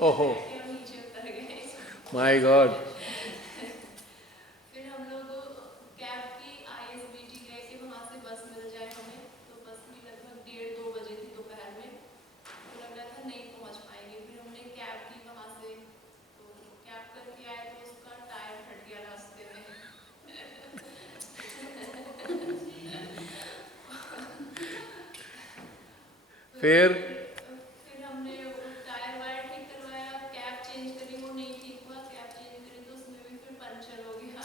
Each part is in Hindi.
ओहो, बैठे और नीचे उतर गए। My God. फिर हम लोग कैब की ISBT गए कि वहाँ से बस मिल जाए हमें। तो बस भी लगभग 1:30-2 बजे थी दोपहर में। तो लग रहा था नहीं पहुँच पाएंगे। फिर हमने कैब की वहाँ से, तो कैब करके आए तो उसका टायर फट गया रास्ते में। फिर फिर हमने टायर वायर ठीक करवाया, कैब चेंज करी, वो नहीं ठीक हुआ। कैब चेंज करी तो उसमें भी फिर पंचर हो गया।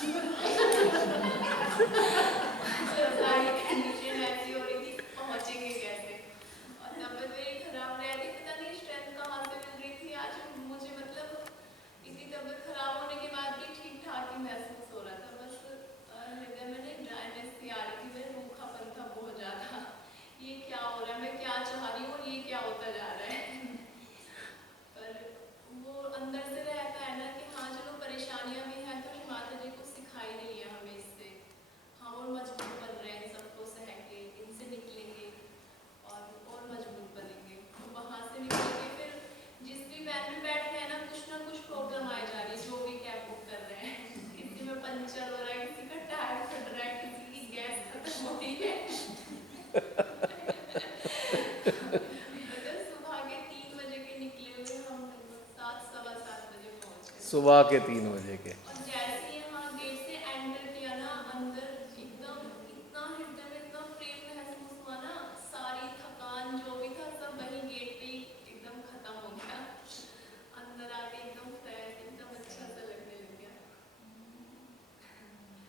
तो सारी कंडीशन ऐसी हो रही थी, पहुंचेंगे कैसे। और तबीयत मेरी खराब रह रही, पता नहीं स्ट्रेंथ कहाँ से मिल रही थी आज मुझे। मतलब इतनी तबीयत खराब होने के बाद भी ठीक ठाक ही महसूस हो रहा था। बस हृदय में नहीं ड्राइनेस सी आ रही थी, मेरा रूखापन था बहुत ज्यादा। ये क्या हो रहा है, मैं क्या चाह रही हूँ और ये क्या होता जा रहा है। पर वो अंदर से रहता है ना कि हाँ चलो परेशानियां भी हैं, तो माता जी कुछ सिखाई नहीं है हमें इससे। हाँ और मजबूत बन रहे हैं, इन सबको सह के इनसे निकलेंगे और मजबूत बनेंगे। तो वहाँ से निकलेंगे। फिर जिस भी वैन में बैठ रहे हैं ना कुछ प्रॉब्लम आए जा रही है। जो भी कैब बुक कर रहे हैं, किसी में पंचर हो रहा है, किसी का टायर फट रहा है, किसी की गैस खत्म हो रही है। मतलब सुबह के 3 बजे के निकले हुए हम लगभग 7, 7:15 बजे पहुंचे। सुबह के 3 बजे के? और जैसे ही यहाँ गेट से एंटर किया ना, अंदर एकदम इतना हृदय में इतना प्रेम महसूस हुआ ना। सारी थकान जो भी था सब वही गेट पे ही एकदम खत्म हो गया। अंदर आके एकदम फ्रेश, एकदम अच्छा सा लगने लग गया।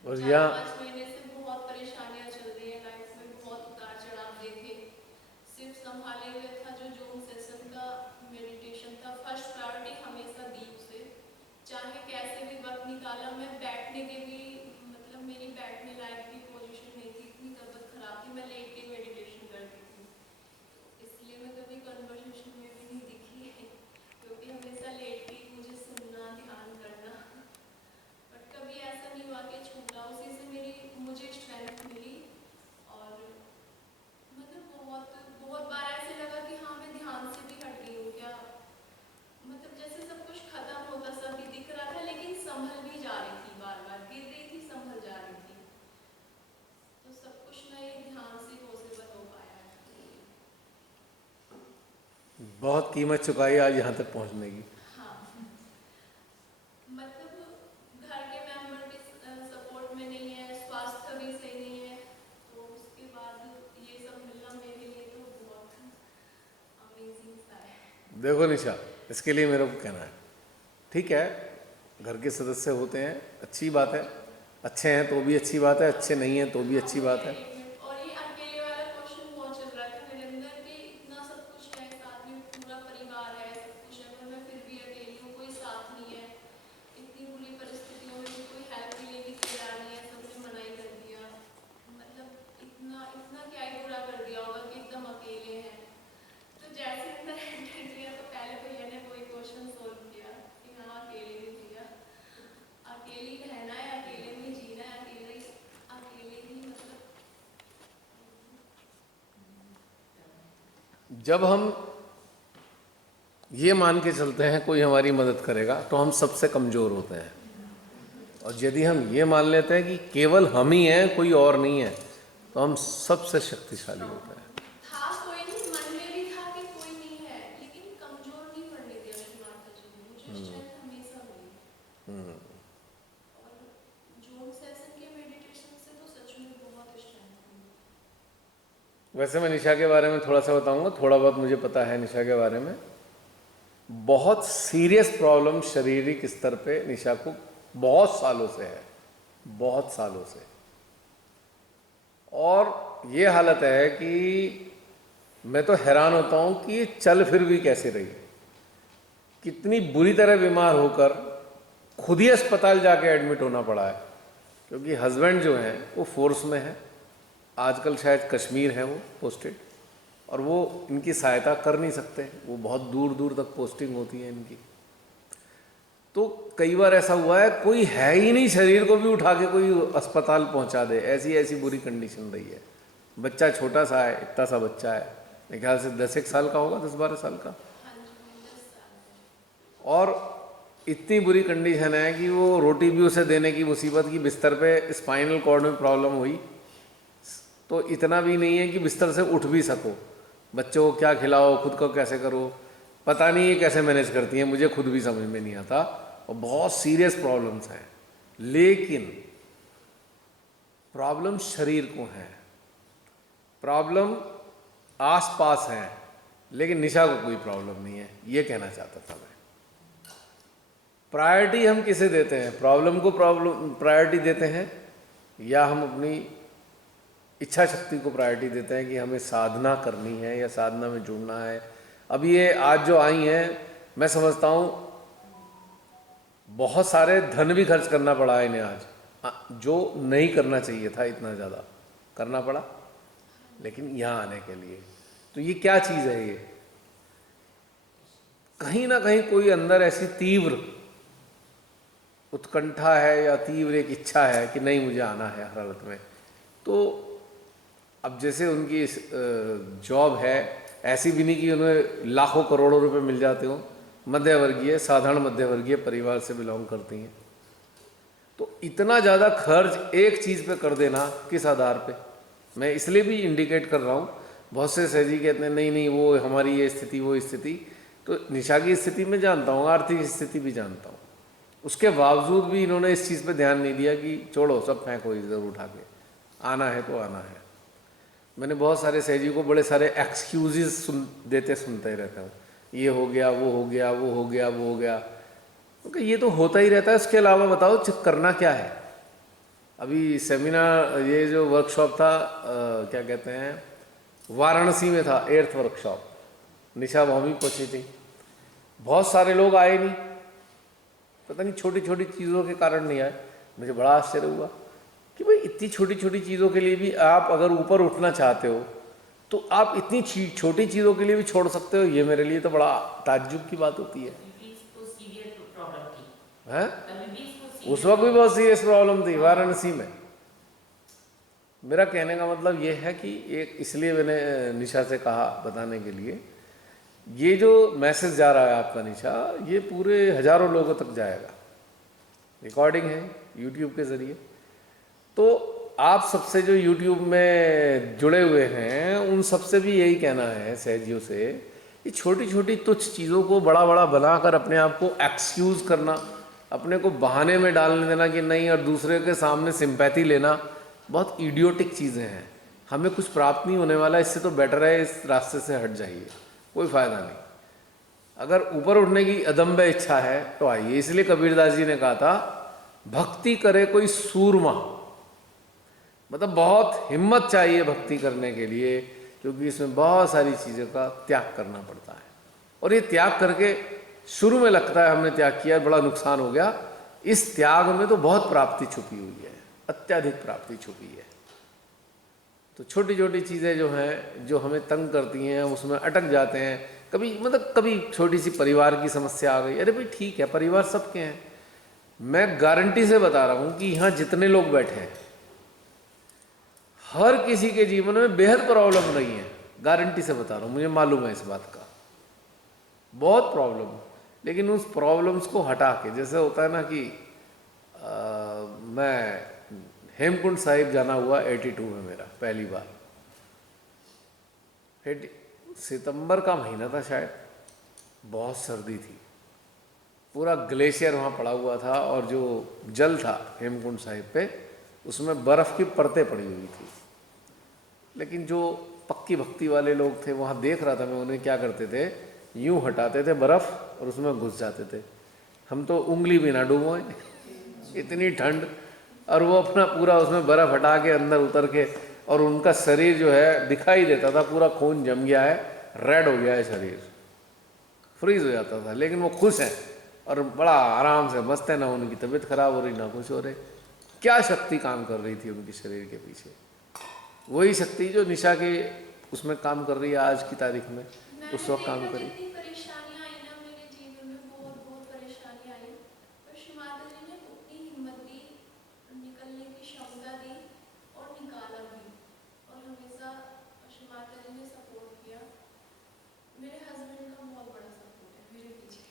और चार यहाँ पाँच महीने से बहुत परेशानियां चल रही है लाइफ में, बहुत उतार चढ़ाव देखे। सिर्फ संभाले हुए था जो जूम सेशन का मेडिटेशन था, फर्स्ट प्रायोरिटी हमेशा दी उसे। चाहे कैसे भी वक्त निकाला, मैं बैठने के भी मतलब मेरी बैठने लायक भी पोजीशन नहीं थी, इतनी तबीयत खराब थी। मैं लेट के मेडिटेशन करती थी, इसलिए मैं कभी कन्वर्सेशन में भी नहीं दिखी, क्योंकि हमेशा लेट के मुझे सुनना, ध्यान करना। बट कभी ऐसा नहीं हुआ कि छूटा। उसी से मुझे स्ट्रेंथ मिली। और मतलब बहुत बहुत बार ऐसे लगा कि हाँ मैं ध्यान से भी हट गई हूँ क्या। मतलब जैसे सब कुछ खत्म होता सब भी दिख रहा था, लेकिन संभल भी जा रही थी, बार बार गिर रही थी, संभल जा रही थी। तो सब कुछ नए ध्यान से पॉसिबल हो पाया है। बहुत कीमत चुकाई आज यहाँ तक पहुँचने की। हाँ मतलब घर के मेंबर भी सपोर्ट में नहीं है, स्वास्थ्य भी सही नहीं है, तो उसके बाद ये सब मिलना मेरे लिए तो बहुत अमेजिंग सा है। देखो निशा, इसके लिए मेरे को कहना है, ठीक है, घर के सदस्य होते हैं, अच्छी बात है। अच्छे हैं तो भी अच्छी बात है, अच्छे नहीं हैं तो भी हाँ अच्छी वो बात है है। एक मिनट। और ये अकेले वाला क्वेश्चन बहुत चल रहा था मेरे अंदर कि इतना सब कुछ है, साथ में पूरा परिवार है, सब कुछ है, पर मैं फिर भी अकेली हूँ, कोई साथ नहीं है। इतनी बुरी परिस्थितियों में भी कोई हेल्प के लिए भी तैयार नहीं है, सबने मना ही कर दिया। मतलब इतना इतना क्या ही बुरा कर दिया होगा कि एकदम अकेले हैं। तो जैसे अंदर एंटर किया तो पहले भैया ने कोई क्वेश्चन सोल्व किया कि हाँ अकेले भी जिया, अकेले ही रहना है, अकेले में जीना है, अकेले ही मतलब। जब हम ये मान के चलते हैं कोई हमारी मदद करेगा तो हम सबसे कमज़ोर होते हैं। और यदि हम ये मान लेते हैं कि केवल हम ही हैं, कोई और नहीं है, तो हम सबसे शक्तिशाली होते हैं। था कोई नहीं, मन में भी था कि कोई नहीं है, लेकिन कमजोर नहीं पड़ने दिया मेरी माता जी ने। मुझे स्ट्रेंथ हमेशा मिली। और जूम सेशन के मेडिटेशन से तो सच में बहुत स्ट्रेंथ मिली। वैसे मैं निशा के बारे में थोड़ा सा बताऊंगा, थोड़ा बहुत मुझे पता है निशा के बारे में। बहुत सीरियस प्रॉब्लम शारीरिक स्तर पे निशा को बहुत सालों से है, बहुत सालों से। और ये हालत है कि मैं तो हैरान होता हूँ कि ये चल फिर भी कैसे रही। कितनी बुरी तरह बीमार होकर खुद ही अस्पताल जाके एडमिट होना पड़ा है, क्योंकि हस्बैंड जो हैं वो फोर्स में है, आजकल शायद कश्मीर है वो पोस्टेड, और वो इनकी सहायता कर नहीं सकते, वो बहुत दूर दूर तक पोस्टिंग होती है इनकी। तो कई बार ऐसा हुआ है कोई है ही नहीं, शरीर को भी उठा के कोई अस्पताल पहुंचा दे, ऐसी ऐसी बुरी कंडीशन रही है। बच्चा छोटा सा है, इतना सा बच्चा है, मेरे ख्याल से 10 एक साल का होगा, 10-12 साल का। हाँ जी, मैं 10 साल से। और इतनी बुरी कंडीशन है कि वो रोटी भी उसे देने की मुसीबत की, बिस्तर पे स्पाइनल कॉर्ड में प्रॉब्लम हुई तो इतना भी नहीं है कि बिस्तर से उठ भी सको। बच्चों को क्या खिलाओ, खुद को कैसे करो, पता नहीं ये कैसे मैनेज करती हैं, मुझे खुद भी समझ में नहीं आता, और बहुत सीरियस प्रॉब्लम्स हैं। लेकिन प्रॉब्लम शरीर को है, प्रॉब्लम आसपास है, लेकिन निशा को कोई प्रॉब्लम नहीं है, ये कहना चाहता था मैं। प्रायोरिटी हम किसे देते हैं? प्रॉब्लम को प्रॉब्लम प्रायोरिटी देते हैं, या हम अपनी इच्छा शक्ति को प्रायोरिटी देते हैं कि हमें साधना करनी है या साधना में जुड़ना है। अब ये आज जो आई हैं, मैं समझता हूँ बहुत सारे धन भी खर्च करना पड़ा है इन्हें आज, जो नहीं करना चाहिए था, इतना ज़्यादा करना पड़ा लेकिन यहाँ आने के लिए। तो ये क्या चीज़ है? ये कहीं ना कहीं कोई अंदर ऐसी तीव्र उत्कंठा है या तीव्र एक इच्छा है कि नहीं, मुझे आना है हर हालत में। तो अब जैसे उनकी जॉब है, ऐसी भी नहीं कि उन्हें लाखों करोड़ों रुपए मिल जाते हो, मध्यवर्गीय, साधारण मध्यवर्गीय परिवार से बिलोंग करती हैं। तो इतना ज़्यादा खर्च एक चीज़ पे कर देना किस आधार पे? मैं इसलिए भी इंडिकेट कर रहा हूँ, बहुत से सहजी कहते हैं नहीं नहीं वो हमारी ये स्थिति वो स्थिति, तो निशा की स्थिति में जानता हूँ, आर्थिक स्थिति भी जानता हूँ, उसके बावजूद भी इन्होंने इस चीज़ पे ध्यान नहीं दिया कि छोड़ो सब फेंको इधर उठा के, आना है तो आना है। मैंने बहुत सारे सहजी को बड़े सारे एक्सक्यूजेस सुनते रहता हूँ, ये हो गया वो हो गया वो हो गया वो हो गया, क्योंकि ये तो होता ही रहता है, उसके अलावा बताओ करना क्या है। अभी सेमिनार, ये जो वर्कशॉप था क्या कहते हैं, वाराणसी में था, 8th वर्कशॉप, निशा भौमी पहुंची थी, बहुत सारे लोग आए नहीं, पता नहीं छोटी छोटी चीज़ों के कारण नहीं आए। मुझे बड़ा आश्चर्य हुआ कि भाई इतनी छोटी छोटी चीज़ों के लिए भी आप अगर ऊपर उठना चाहते हो तो आप इतनी छोटी चीज़ों के लिए भी छोड़ सकते हो, ये मेरे लिए तो बड़ा ताज्जुब की बात होती है। हैं? उस वक्त भी बहुत सीरियस प्रॉब्लम थी वाराणसी में। मेरा कहने का मतलब ये है कि एक, इसलिए मैंने निशा से कहा बताने के लिए, ये जो मैसेज जा रहा है आपका निशा, ये पूरे हजारों लोगों तक जाएगा, रिकॉर्डिंग है यूट्यूब के ज़रिए। तो आप सबसे जो यूट्यूब में जुड़े हुए हैं उन सबसे भी यही कहना है सहजियों से, कि छोटी छोटी तुच्छ चीज़ों को बड़ा बड़ा बनाकर अपने आप को एक्सक्यूज़ करना, अपने को बहाने में डालने देना कि नहीं, और दूसरे के सामने सिंपैथी लेना, बहुत इडियोटिक चीज़ें हैं। हमें कुछ प्राप्त नहीं होने वाला, इससे तो बेटर है इस रास्ते से हट जाइए, कोई फ़ायदा नहीं। अगर ऊपर उठने की अदम्य इच्छा है तो आइए। इसलिए कबीरदास जी ने कहा था, भक्ति करे कोई सूरमा, मतलब बहुत हिम्मत चाहिए भक्ति करने के लिए, क्योंकि इसमें बहुत सारी चीज़ों का त्याग करना पड़ता है। और ये त्याग करके शुरू में लगता है हमने त्याग किया, बड़ा नुकसान हो गया, इस त्याग में तो बहुत प्राप्ति छुपी हुई है, अत्यधिक प्राप्ति छुपी है। तो छोटी छोटी चीज़ें जो हैं, जो हमें तंग करती हैं, उसमें अटक जाते हैं। कभी मतलब कभी छोटी सी परिवार की समस्या आ गई, अरे भाई ठीक है, परिवार सबके हैं। मैं गारंटी से बता रहा हूँ कि यहाँ जितने लोग बैठे हैं, हर किसी के जीवन में बेहद प्रॉब्लम रही है, गारंटी से बता रहा हूँ, मुझे मालूम है इस बात का, बहुत प्रॉब्लम। लेकिन उस प्रॉब्लम्स को हटा के, जैसे होता है ना कि मैं हेमकुंड साहिब जाना हुआ 82 में मेरा पहली बार, सितंबर का महीना था शायद, बहुत सर्दी थी, पूरा ग्लेशियर वहाँ पड़ा हुआ था, और जो जल था हेमकुंड साहिब पे उसमें बर्फ़ की परतें पड़ी हुई थी। लेकिन जो पक्की भक्ति वाले लोग थे, वहाँ देख रहा था मैं उन्हें क्या करते थे, यूँ हटाते थे बर्फ़ और उसमें घुस जाते थे। हम तो उंगली भी ना डूबोए, इतनी ठंड, और वो अपना पूरा उसमें बर्फ़ हटा के अंदर उतर के, और उनका शरीर जो है दिखाई देता था, पूरा खून जम गया है, रेड हो गया है शरीर, फ्रीज हो जाता था। लेकिन वो खुश हैं और बड़ा आराम से मस्त है, ना उनकी तबीयत खराब हो रही ना कुछ हो रही। क्या शक्ति काम कर रही थी उनके शरीर के पीछे, वही शक्ति जो निशा के उसमें काम कर रही है आज की तारीख में, उस वक्त काम करी। परेशानियां आई ना मेरे जीवन में, बहुत बहुत परेशानियां आई, पर श्री माता जी ने उतनी हिम्मत दी, निकलने की क्षमता दी और निकाला भी, और हमेशा श्री माता जी ने सपोर्ट किया। मेरे हस्बैंड का बहुत बड़ा सपोर्ट है मेरे पीछे।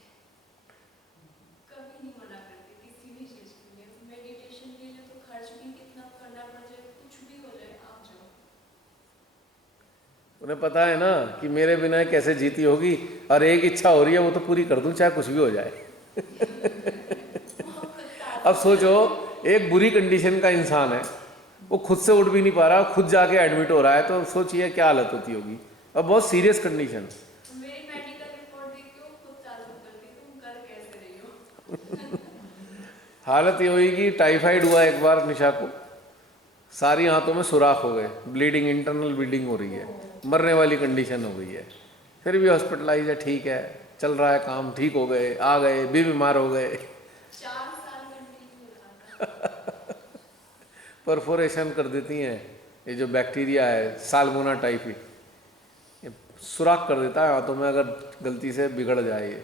उन्हें पता है ना कि मेरे बिना ये कैसे जीती होगी, और एक इच्छा हो रही है वो तो पूरी कर दूं चाहे कुछ भी हो जाए। अब सोचो, एक बुरी कंडीशन का इंसान है, वो खुद से उठ भी नहीं पा रहा, खुद जाके एडमिट हो रहा है, तो सोचिए क्या हालत होती होगी। और बहुत सीरियस कंडीशन। मेरी मेडिकल रिपोर्ट देख के वो खुद चालू कर दी, तुम कर कैसे रही हो। हालत ये हुई कि टाइफाइड हुआ एक बार निशा को, सारी आंतों में सुराख हो गए, ब्लीडिंग, इंटरनल ब्लीडिंग हो रही है, मरने वाली कंडीशन हो गई है। फिर भी हॉस्पिटलाइज है, ठीक है, चल रहा है काम, ठीक हो गए, आ गए, भी बीमार हो गए। 4 साल कंटिन्यू रहा था। परफोरेशन कर देती हैं, ये जो बैक्टीरिया है साल्मोना टाइफी, ये सुराख कर देता है आंतों में अगर गलती से बिगड़ जाए ये,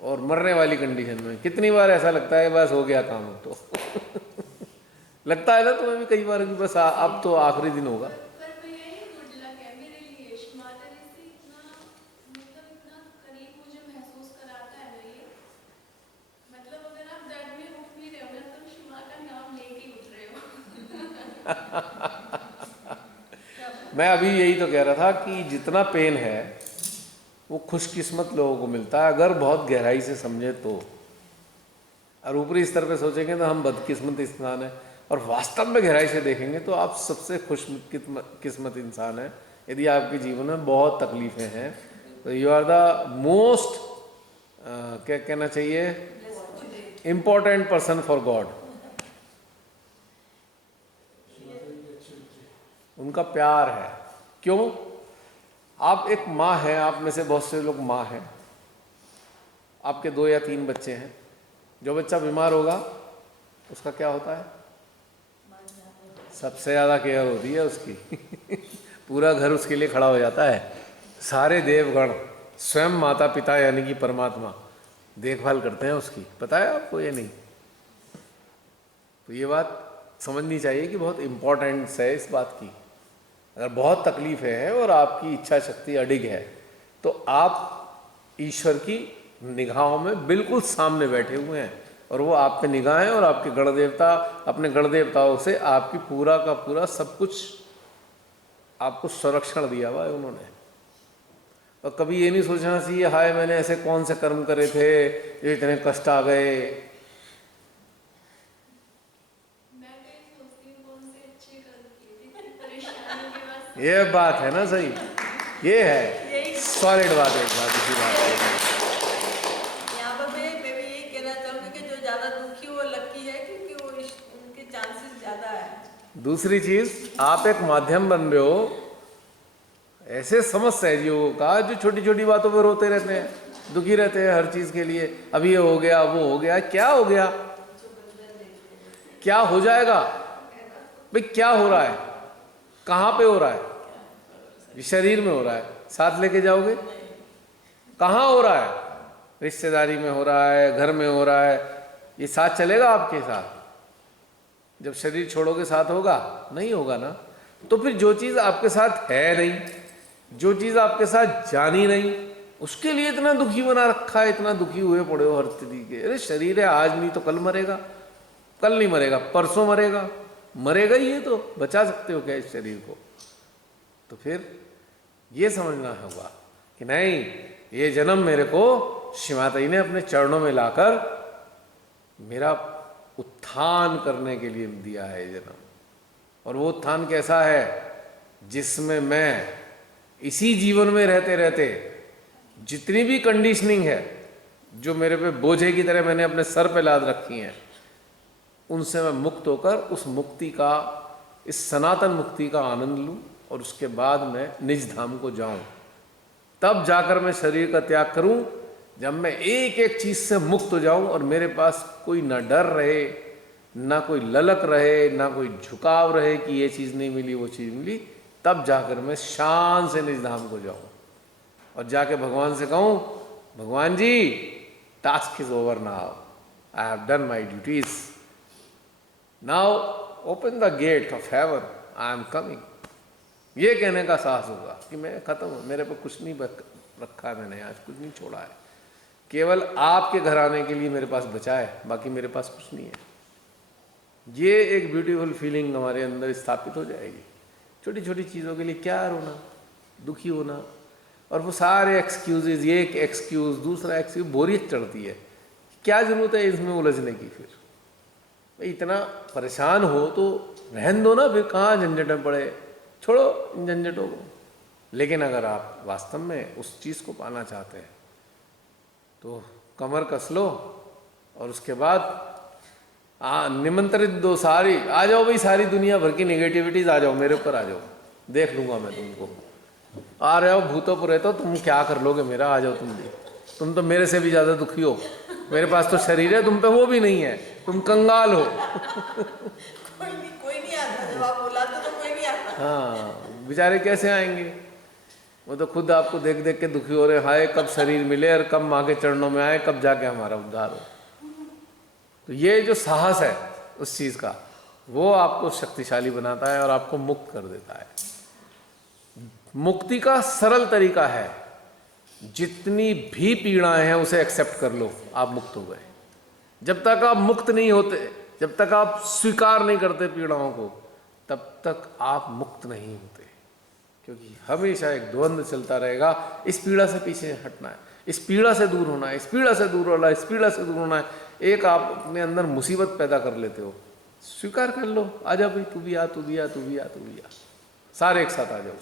और मरने वाली कंडीशन में। कितनी बार ऐसा लगता है बस हो गया काम अब तो। लगता है ना तुम्हें भी कई बार कि बस अब तो आखिरी दिन होगा। पर भैया ये गुड लक है मेरे लिए, माता से इतना मतलब इतना करीब मुझे महसूस कराता है ना ये। मतलब अगर आप दर्द में उठ भी रहे हो ना तो शिमा का नाम लेके ही उठ रहे हो। मैं अभी यही तो कह रहा था कि जितना पेन है वो खुशकिस्मत लोगों को मिलता है अगर बहुत गहराई से समझे तो। और ऊपरी स्तर पे सोचेंगे तो हम बदकिस्मत इंसान हैं, और वास्तव में गहराई से देखेंगे तो आप सबसे खुशकिस्मत इंसान हैं। यदि आपके जीवन में बहुत तकलीफ़ें हैं तो यू आर द मोस्ट, क्या कहना चाहिए, इम्पोर्टेंट पर्सन फॉर गॉड। उनका प्यार है। क्यों? आप एक माँ हैं, आप में से बहुत से लोग माँ हैं, आपके 2 या 3 बच्चे हैं। जो बच्चा बीमार होगा उसका क्या होता है? सबसे ज़्यादा केयर होती है उसकी। पूरा घर उसके लिए खड़ा हो जाता है, सारे देवगण, स्वयं माता पिता यानी कि परमात्मा देखभाल करते हैं उसकी। पता है आपको ये नहीं? तो ये बात समझनी चाहिए कि बहुत इम्पोर्टेंस है इस बात की। अगर बहुत तकलीफ़ है और आपकी इच्छा शक्ति अडिग है तो आप ईश्वर की निगाहों में बिल्कुल सामने बैठे हुए हैं, और वो आप पे निगाहें, और आपके गण देवता अपने गण देवताओं से आपकी पूरा का पूरा सब कुछ आपको संरक्षण दिया हुआ है उन्होंने। और कभी ये नहीं सोचना चाहिए हाय मैंने ऐसे कौन से कर्म करे थे जो इतने कष्ट आ गए। मैं तो ये सोचती हूँ कौन से अच्छे कर्म किए थे, इतनी परेशानी के बाद। ये बात है ना, सही, ये है सॉलिड बात है, एक बात इसी बात है। यहाँ पर मैं भी यही कहना चाहूँगी कि जो ज़्यादा दुखी वो लकी है, क्योंकि वो उनके चांसेस ज़्यादा है। दूसरी चीज, आप एक माध्यम बन रहे हो ऐसे समझ सहजीवों का जो छोटी छोटी बातों पर रोते रहते हैं, दुखी रहते हैं हर चीज के लिए। अभी ये हो गया, वो हो गया, क्या हो गया, क्या हो जाएगा भाई, क्या हो रहा है, कहाँ पे हो रहा है? ये शरीर में हो रहा है, साथ लेके जाओगे? कहाँ हो रहा है? रिश्तेदारी में हो रहा है, घर में हो रहा है, ये साथ चलेगा आपके साथ? जब शरीर छोड़ोगे साथ होगा? नहीं होगा ना। तो फिर जो चीज़ आपके साथ है नहीं, जो चीज़ आपके साथ जानी नहीं, उसके लिए इतना दुखी बना रखा है, इतना दुखी हुए पड़े हो हर तरीके। अरे शरीर है, आज नहीं तो कल मरेगा, कल नहीं मरेगा परसों मरेगा, मरेगा ही। ये तो बचा सकते हो क्या इस शरीर को? तो फिर ये समझना होगा कि नहीं, ये जन्म मेरे को शिमाताई ने अपने चरणों में लाकर मेरा उत्थान करने के लिए दिया है ये जन्म। और वो उत्थान कैसा है? जिसमें मैं इसी जीवन में रहते रहते जितनी भी कंडीशनिंग है जो मेरे पे बोझे की तरह मैंने अपने सर पे लाद रखी हैं, उनसे मैं मुक्त होकर उस मुक्ति का, इस सनातन मुक्ति का आनंद लूँ, और उसके बाद मैं निज धाम को जाऊं। तब जाकर मैं शरीर का त्याग करूं, जब मैं एक एक चीज से मुक्त हो जाऊं और मेरे पास कोई ना डर रहे, ना कोई ललक रहे, ना कोई झुकाव रहे कि ये चीज़ नहीं मिली, वो चीज़ मिली। तब जाकर मैं शान से निज धाम को जाऊं और जाके भगवान से कहूं, भगवान ji task is over now, I have done my duties, now open the gate of heaven, I am coming. ये कहने का साहस होगा कि मैं खत्म हूँ, मेरे पे कुछ नहीं रखा है, मैंने आज कुछ नहीं छोड़ा है, केवल आपके घर आने के लिए मेरे पास बचा है, बाकी मेरे पास कुछ नहीं है। ये एक ब्यूटीफुल फीलिंग हमारे अंदर स्थापित हो जाएगी। छोटी छोटी चीज़ों के लिए क्या रोना, दुखी होना, और वो सारे एक्सक्यूजेज, ये एक एक्सक्यूज दूसरा एक्सक्यूज, बोरियत चढ़ती है। क्या ज़रूरत है इसमें उलझने की? फिर भाई इतना परेशान हो तो रहन दो ना, फिर कहाँ झंझट में पड़े, छोड़ो इन झंझटों को। लेकिन अगर आप वास्तव में उस चीज़ को पाना चाहते हैं तो कमर कस लो, और उसके बाद निमंत्रित दो सारी, आ जाओ भाई, सारी दुनिया भर की नेगेटिविटीज आ जाओ, मेरे ऊपर आ जाओ, देख लूँगा मैं तुमको। आ रहे हो भूतों पर रहते हो, तुम क्या कर लोगे मेरा, आ जाओ तुम भी। तुम तो मेरे से भी ज़्यादा दुखी हो, मेरे पास तो शरीर है, तुम पे वो भी नहीं है, तुम कंगाल हो। कोई नहीं आता, जब आप बुलाते तो कोई नहीं आता। हाँ, बेचारे कैसे आएंगे? वो तो खुद आपको देख देख के दुखी हो रहे, हाय कब शरीर मिले और कब माँ के चरणों में आए, कब जाके हमारा उद्धार हो। तो ये जो साहस है उस चीज़ का, वो आपको शक्तिशाली बनाता है और आपको मुक्त कर देता है। मुक्ति का सरल तरीका है, जितनी भी पीड़ाएं हैं उसे एक्सेप्ट कर लो, आप मुक्त हो गए। जब तक आप मुक्त नहीं होते, जब तक आप स्वीकार नहीं करते पीड़ाओं को, तब तक आप मुक्त नहीं होते, क्योंकि हमेशा एक द्वंद्व चलता रहेगा। इस पीड़ा से पीछे हटना है, इस पीड़ा से दूर होना है, इस पीड़ा से दूर होना है, इस पीड़ा से दूर होना है। एक आप अपने अंदर मुसीबत पैदा कर लेते हो, स्वीकार कर लो, आ जा भाई, तू भी आ, तू भी आ, तू भी आ, तू भी आ, सारे एक साथ आ जाओ।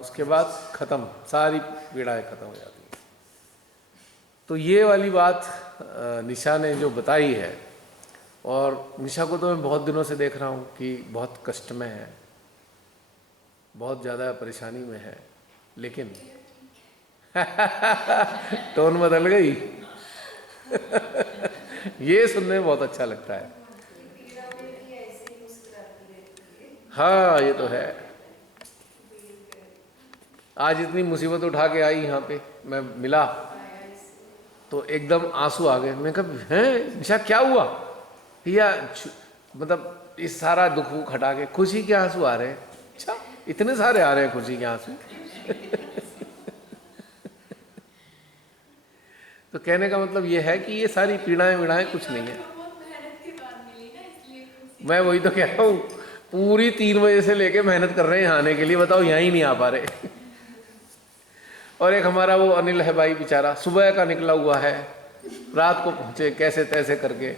उसके बाद खत्म, सारी पीड़ाएं खत्म हो जाती हैं। तो ये वाली बात निशा ने जो बताई है, और निशा को तो मैं बहुत दिनों से देख रहा हूँ कि बहुत कष्ट में है, बहुत ज़्यादा परेशानी में है, लेकिन टोन बदल गई। ये सुनने में बहुत अच्छा लगता है। हाँ, ये तो है। आज इतनी मुसीबत उठा के आई यहाँ पे, मैं मिला तो एकदम आंसू आ गए। मैं कहा, हैं निशा क्या हुआ? भैया मतलब इस सारा दुख वुख हटा के खुशी के आंसू आ रहे हैं। अच्छा, इतने सारे आ रहे हैं खुशी के आंसू। तो कहने का मतलब ये है कि ये सारी पीड़ाएं वीड़ाएं कुछ नहीं है। मैं वही तो कह रहा हूँ, पूरी 3 बजे से लेके मेहनत कर रहे हैं यहाँ आने के लिए, बताओ यहाँ ही नहीं आ पा रहे। और एक हमारा वो अनिल है भाई, बेचारा सुबह का निकला हुआ है, रात को पहुँचे कैसे तैसे करके।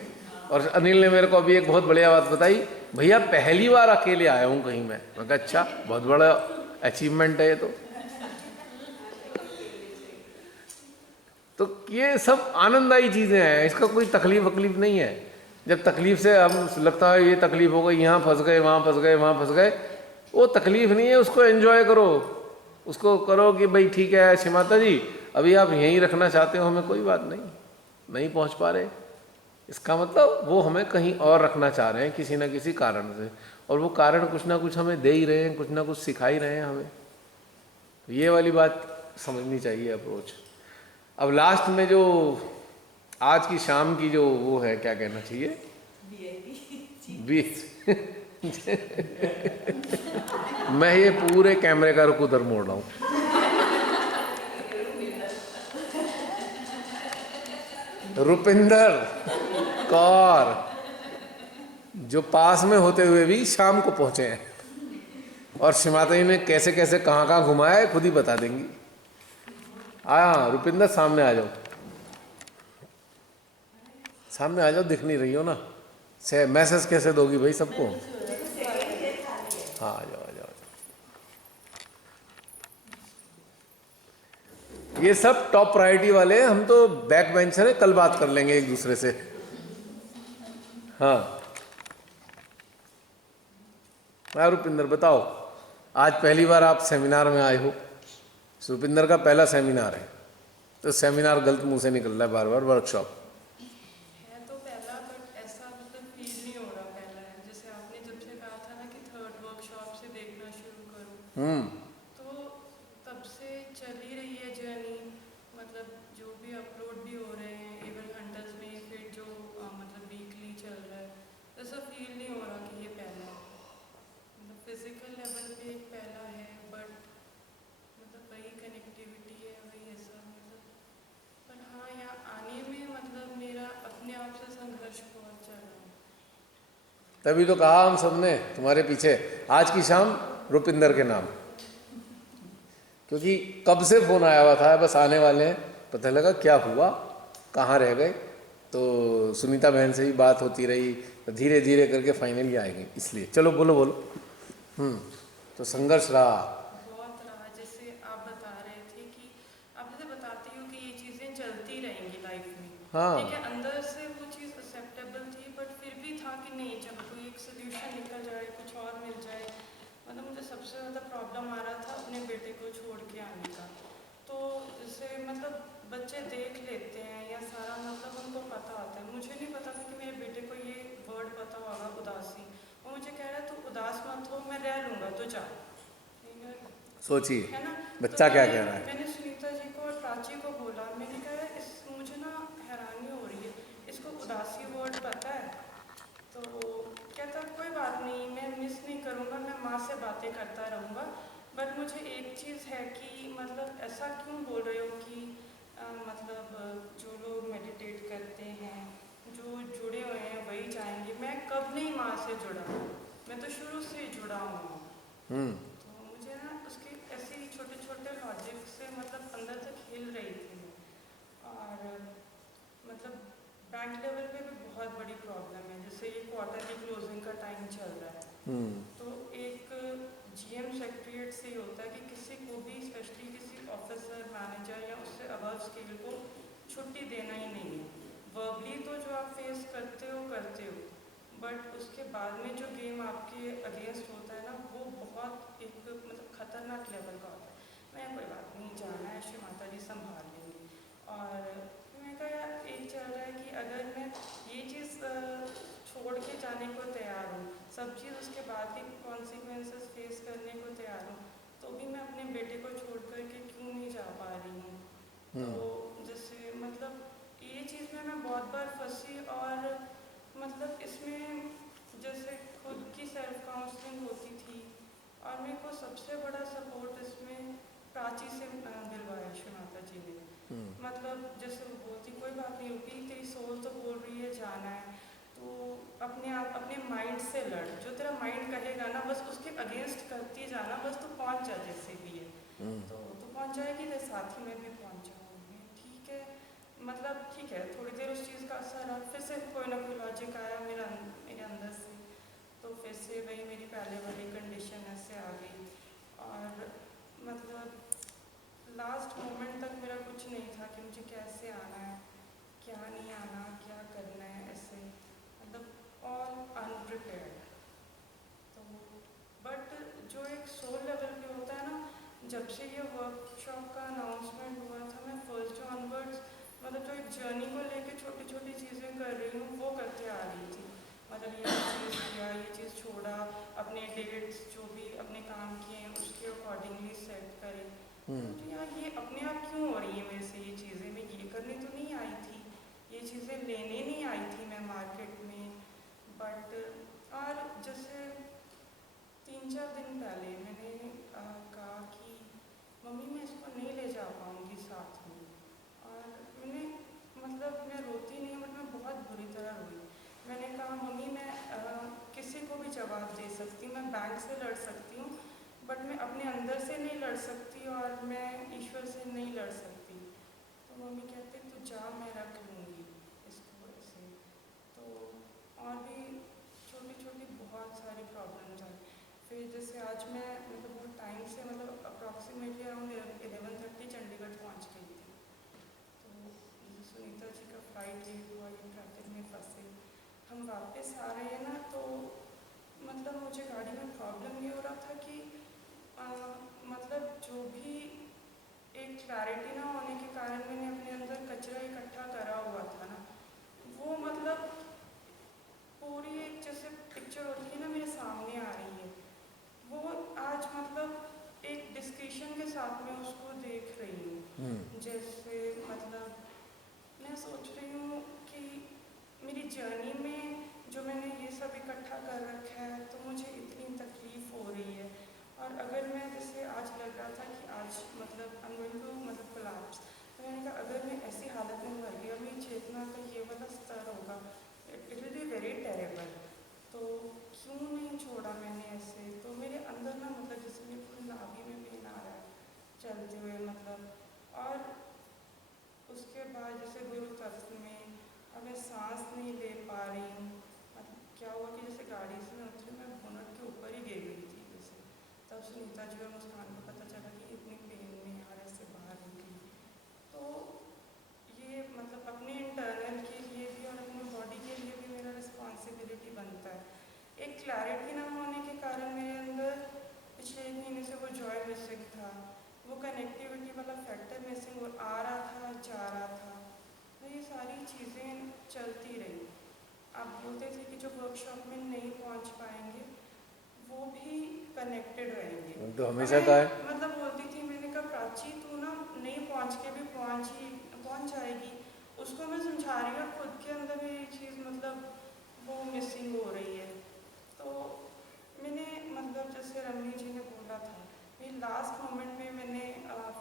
और अनिल ने मेरे को अभी एक बहुत बढ़िया बात बताई, भैया पहली बार अकेले आया हूँ कहीं मैं कहा अच्छा, बहुत बड़ा अचीवमेंट है ये तो ये सब आनंददायी चीज़ें हैं, इसका कोई तकलीफ वकलीफ नहीं है। जब तकलीफ से हम लगता है ये तकलीफ हो गई, यहाँ फंस गए, वहाँ फंस गए, वहाँ फंस गए, वो तकलीफ नहीं है, उसको एंजॉय करो, उसको करो कि भाई ठीक है शिमाता जी, अभी आप यहीं रखना चाहते हो, हमें कोई बात नहीं पहुँच पा रहे, इसका मतलब वो हमें कहीं और रखना चाह रहे हैं किसी न किसी कारण से, और वो कारण कुछ ना कुछ हमें दे ही रहे हैं, कुछ ना कुछ सिखा ही रहे हैं हमें। ये वाली बात समझनी चाहिए अप्रोच। अब लास्ट में जो आज की शाम की जो वो है, क्या कहना चाहिए, मैं ये पूरे कैमरे का रुख उधर मोड़ रहा हूँ। रुपिंदर कौर जो पास में होते हुए भी शाम को पहुंचे हैं, और शिमाता जी ने कैसे कैसे कहाँ कहाँ घुमाया है खुद ही बता देंगी। हाँ रुपिंदर, सामने आ जाओ, सामने आ जाओ, दिख नहीं रही हो ना, से मैसेज कैसे दोगी भाई सबको? हाँ आ जाओ, आ जाओ। ये सब टॉप प्रायोरिटी वाले हैं, हम तो बैक बेंचर हैं, कल बात कर लेंगे एक दूसरे से। हाँ रुपिंदर बताओ, आज पहली बार आप सेमिनार में आए हो, रुपिंदर का पहला सेमिनार है, तो सेमिनार गलत मुंह से निकल रहा है बार बार, वर्कशॉप है तो पहला, बट ऐसा मतलब फील नहीं हो रहा पहला है। जैसे आपने जब से कहा था ना कि 3rd वर्कशॉप से देखना शुरू करो, तो तब से चल ही रही है जर्नी, मतलब जो भी अपलोड भी हो रहे हैं एवन हंटर्स में, फिर जो मतलब वीकली चल रहा है, ऐसा फील नहीं हो रहा कि ये पहला है। मतलब फिजिकल लेवल पे एक पहला है, बट मतलब वही कनेक्टिविटी है, वही ऐसा मतलब। पर हाँ, यहाँ आने में मतलब मेरा अपने आप से संघर्ष बहुत चल रहा है। तभी तो कहा हम सबने तुम्हारे पीछे आज की शाम रुपिंदर के नाम। क्योंकि कब से फ़ोन आया हुआ था, बस आने वाले हैं, पता लगा क्या हुआ, कहाँ रह गए। तो सुनीता बहन से भी बात होती रही, तो धीरे धीरे करके फाइनली आएंगे, इसलिए। चलो बोलो बोलो। तो संघर्ष रहा। बहुत रहा। जैसे आप बता रहे थे कि आप जैसे बताती हो कि ये चीज़ें चलती रहेंगी लाइफ में, हाँ। ठीक है, अंदर से वो चीज़ एक्सेप्टेबल थी, बट फिर भी था कि नहीं, जब कोई एक सोल्यूशन निकल जाए, कुछ और मिल जाए। मतलब मुझे सबसे ज़्यादा प्रॉब्लम आ रहा था अपने बेटे को छोड़ के आने का। तो जैसे मतलब बच्चे देख लेते हैं या सारा मतलब उनको पता होता है, मुझे नहीं पता था कि मेरे बेटे को ये वर्ड पता होगा, उदासी। वो मुझे कह रहा है तू उदास मत हो, मैं रह लूँगा, तो जा। सोचिए है ना। बच्चा क्या कह मैंने रहा है। मैंने सुनीता जी को और प्राची को बोला, मैंने कहा इस मुझे ना हैरानी हो रही है, इसको उदासी वर्ड पता है। तो कहता कोई बात नहीं, मैं मिस नहीं करूँगा, मैं माँ से बातें करता रहूँगा, बट मुझे एक चीज़ है कि मतलब ऐसा क्यों बोल रहे हो कि मतलब जो लोग मेडिटेट करते हैं, जो जुड़े हुए हैं वही जाएंगे। मैं कब नहीं माँ से जुड़ा, मैं तो शुरू से ही जुड़ा हूँ। तो मुझे ना उसके ऐसे ही छोटे छोटे लॉजिक से मतलब अंदर तक हिल रही थी। और मतलब बैंक लेवल पे भी बहुत बड़ी प्रॉब्लम है। जैसे ये क्वार्टर की क्लोजिंग का टाइम चल रहा है, तो एक जीएम सेक्रेटरीट से ही होता है कि किसी को भी, स्पेशली किसी ऑफिसर, मैनेजर या उससे अबव स्केल को छुट्टी देना ही नहीं है। वर्बली तो जो आप फेस करते हो, बट उसके बाद में जो गेम आपके अगेंस्ट होता है ना, वो बहुत एक मतलब खतरनाक लेवल का होता है। मैं कोई बात नहीं, जाना है, श्री माता जी संभाल लेंगी। और मैं कहा यार, एक चल रहा है कि अगर मैं ये चीज़ छोड़ के जाने को तैयार हूँ, सब चीज़ उसके बाद भी कॉन्सिक्वेंसेस फेस करने को तैयार हूँ, तो भी मैं अपने बेटे को छोड़ कर के क्यों नहीं जा पा रही हूँ। तो जैसे मतलब ये चीज़ में मैं बहुत बार फंसी। और मतलब इसमें जैसे खुद की सेल्फ काउंसलिंग होती थी, और मेरे को सबसे बड़ा सपोर्ट इसमें प्राची से दिलवाया श्री माता जी ने। मतलब जैसे वो बोलती कोई बात नहीं यूपी, तेरी सोल तो बोल रही है जाना है, तो अपने आप अपने माइंड से लड़, जो तेरा माइंड कहेगा ना बस उसके अगेंस्ट करती जाना, बस तू पहुंच जा जैसे भी है। तो तू पहुंच जाएगी, तेरे साथ ही मैं भी पहुंच जाऊँगी। ठीक है, मतलब ठीक है, थोड़ी देर उस चीज़ का असर रहा, फिर से कोई ना कोई लॉजिक आया मेरे अंदर से, तो फिर से वही मेरी पहले वाली कंडीशन ऐसे आ गई। और मतलब लास्ट मोमेंट तक मेरा कुछ नहीं था कि मुझे कैसे आना है, क्या नहीं आना, क्या करना है, ऐसे मतलब ऑल अनप्रिपेयर्ड। तो बट जो एक सोल लेवल पे होता है ना, जब से ये वर्कशॉप का अनाउंसमेंट हुआ था, मैं फर्स्ट ऑनवर्ड्स मतलब जो एक जर्नी को लेके छोटी छोटी चीज़ें कर रही हूँ, वो करते आ रही थी। मतलब ये चीज़ किया, ये चीज़ छोड़ा, अपने डेट्स जो भी अपने काम किए हैं उसके अकॉर्डिंगली सेट करें। तो यार ये अपने आप क्यों हो रही है मेरे से ये चीज़ें, मैं ये करने तो नहीं आई थी, ये चीज़ें लेने नहीं आई थी मैं मार्केट में। बट और जैसे 3-4 दिन पहले मैंने कहा कि मम्मी मैं इसको नहीं ले जा पाऊँगी साथ में। और मैंने मतलब मैं रोती नहीं, बट मैं बहुत बुरी तरह रोई। मैंने कहा मम्मी मैं किसी को भी जवाब दे सकती हूँ, मैं बैंक से लड़ सकती हूँ, बट मैं अपने अंदर से नहीं लड़ सकती और मैं ईश्वर से नहीं लड़ सकती। तो मम्मी कहते तू जा, मैं रख लूँगी इसको ऐसे। तो और भी छोटी छोटी बहुत सारी प्रॉब्लम्स आई। फिर जैसे आज मैं मतलब बहुत टाइम से मतलब अप्रॉक्सीमेटली अराउंड 11:30 चंडीगढ़ पहुँच गई थी। तो जैसे सुनीता जी का फ्लाइट लेट हुआ, ये ट्रैफिक में फंसे, हम वापस आ रहे हैं ना, तो मतलब मुझे गाड़ी में प्रॉब्लम ये हो रहा था कि मतलब जो भी एक क्लैरिटी ना होने के कारण मैंने अपने अंदर कचरा इकट्ठा करा हुआ था ना, वो मतलब पूरी एक जैसे पिक्चर होती है ना मेरे सामने आ रही है, वो आज मतलब एक डिस्कशन के साथ में उसको देख रही हूँ। जैसे मतलब मैं सोच रही हूँ कि मेरी जर्नी में जो मैंने ये सब इकट्ठा कर रखा है, तो मुझे इतनी तकलीफ़ हो रही है। और अगर मैं जैसे आज लग रहा था कि आज मतलब आई एम गोइंग टू मतलब कोलैप्स, तो मैंने कहा अगर मैं ऐसी हालत में मर गई, अब मेरी चेतना का ये वाला स्तर होगा, it will be very terrible. तो क्यों नहीं छोड़ा मैंने ऐसे। तो मेरे अंदर ना मतलब जैसे मेरे पूरी नाभि में पेन आ रहा है चलते सुनीता जी और मुस्कान को पता चला कि इतनी पेन में यार ऐसे बाहर निकली, तो ये मतलब अपने इंटरनल के लिए भी और अपनी बॉडी के लिए भी मेरा रिस्पॉन्सिबिलिटी बनता है। एक क्लैरिटी ना होने के कारण मेरे अंदर पिछले 1 महीने से वो जॉय मिसिंग था, वो कनेक्टिविटी वाला फैक्टर मिसिंग आ रहा था, जा रहा था। तो ये सारी चीज़ें चलती रही। आप बोलते थे कि जो वर्कशॉप में नहीं पहुंच पाएंगे वो भी कनेक्टेड रहेंगे, तो हमेशा का है। मतलब बोलती थी, मैंने कहा प्राची तू ना नहीं पहुंच के भी पहुंच जाएगी। उसको मैं समझा रही हूँ, खुद के अंदर भी ये चीज़ मतलब वो मिसिंग हो रही है। तो मैंने मतलब जैसे रमनी जी ने बोला था, मेरी लास्ट मोमेंट में मैंने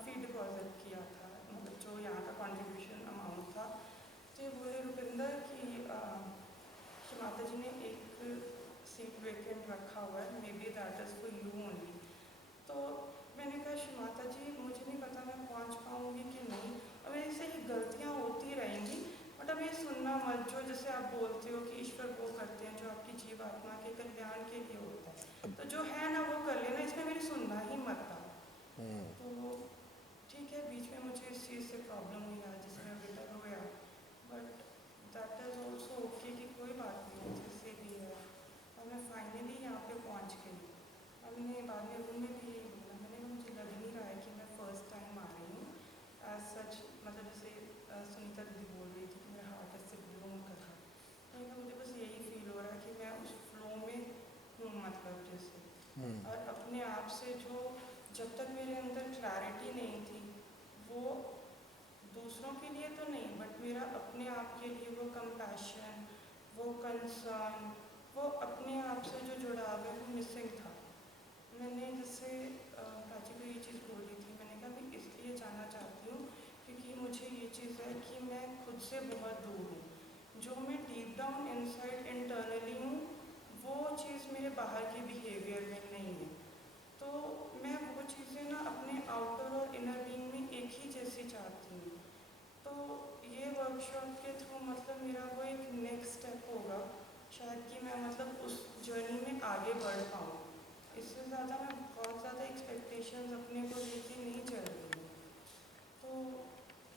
फी डिपॉजिट किया था, मतलब जो यहाँ का कॉन्ट्रीब्यूशन अमाउंट था। तो ये बोले रुपिंदर कि माता जी ने एक सीट वेकेंट रखा हुआ है, may be that is for you only. तो मैंने कहा माता जी मुझे नहीं पता मैं पहुंच पाऊंगी कि नहीं, और मेरे से ये गलतियां होती रहेंगी, बट अब ये सुनना मत, जो जैसे आप बोलते हो कि ईश्वर वो करते हैं जो आपकी जीव आत्मा के कल्याण के लिए होता है, तो जो है ना वो कर लेना, इसमें मेरी सुनना ही मत था। तो ठीक है, बीच में मुझे इस चीज़ से प्रॉब्लम हुई आज जिसमें बेटा रोया, but that is also okay कि कोई बात नहीं, जैसे भी है। और मैं फाइनली यहाँ पे पहुँच गई। हमने बाद में रूम में भी यही बोला, मैंने मुझे लग नहीं रहा है कि मैं फर्स्ट टाइम आ रही हूँ एज सच, मतलब जैसे सुनीता दीदी बोल रही थी कि मेरा हार्ट ऐसे ब्लोन कर रहा है, मैंने कहा मुझे बस यही फील हो रहा है कि मैं उस फ्लो में हूँ, मतलब जैसे। और अपने आप से जो जब तक मेरे अंदर क्लैरिटी नहीं थी, वो दूसरों के लिए तो नहीं बट मेरा अपने आप के लिए वो कंपैशन, वो कंसर्न, वो अपने आप से जो जुड़ाव है वो मिसिंग था। मैंने जैसे प्राची को ये चीज़ बोली थी, मैंने कहा मैं इसलिए जाना चाहती हूँ क्योंकि मुझे ये चीज़ है कि मैं खुद से बहुत दूर हूँ, जो मैं डीप डाउन इनसाइड इंटरनली हूँ वो चीज़ मेरे बाहर के बिहेवियर में नहीं है। तो मैं वो चीज़ें ना अपने आउटर और इनर बीइंग में एक ही जैसी चाहती हूँ। तो ये वर्कशॉप के थ्रू मतलब मेरा वो एक नेक्स्ट स्टेप होगा शायद कि मैं मतलब उस जर्नी में आगे बढ़ पाऊँ। इससे ज़्यादा मैं बहुत ज़्यादा एक्सपेक्टेशंस अपने को लेके नहीं चल रही हूँ। तो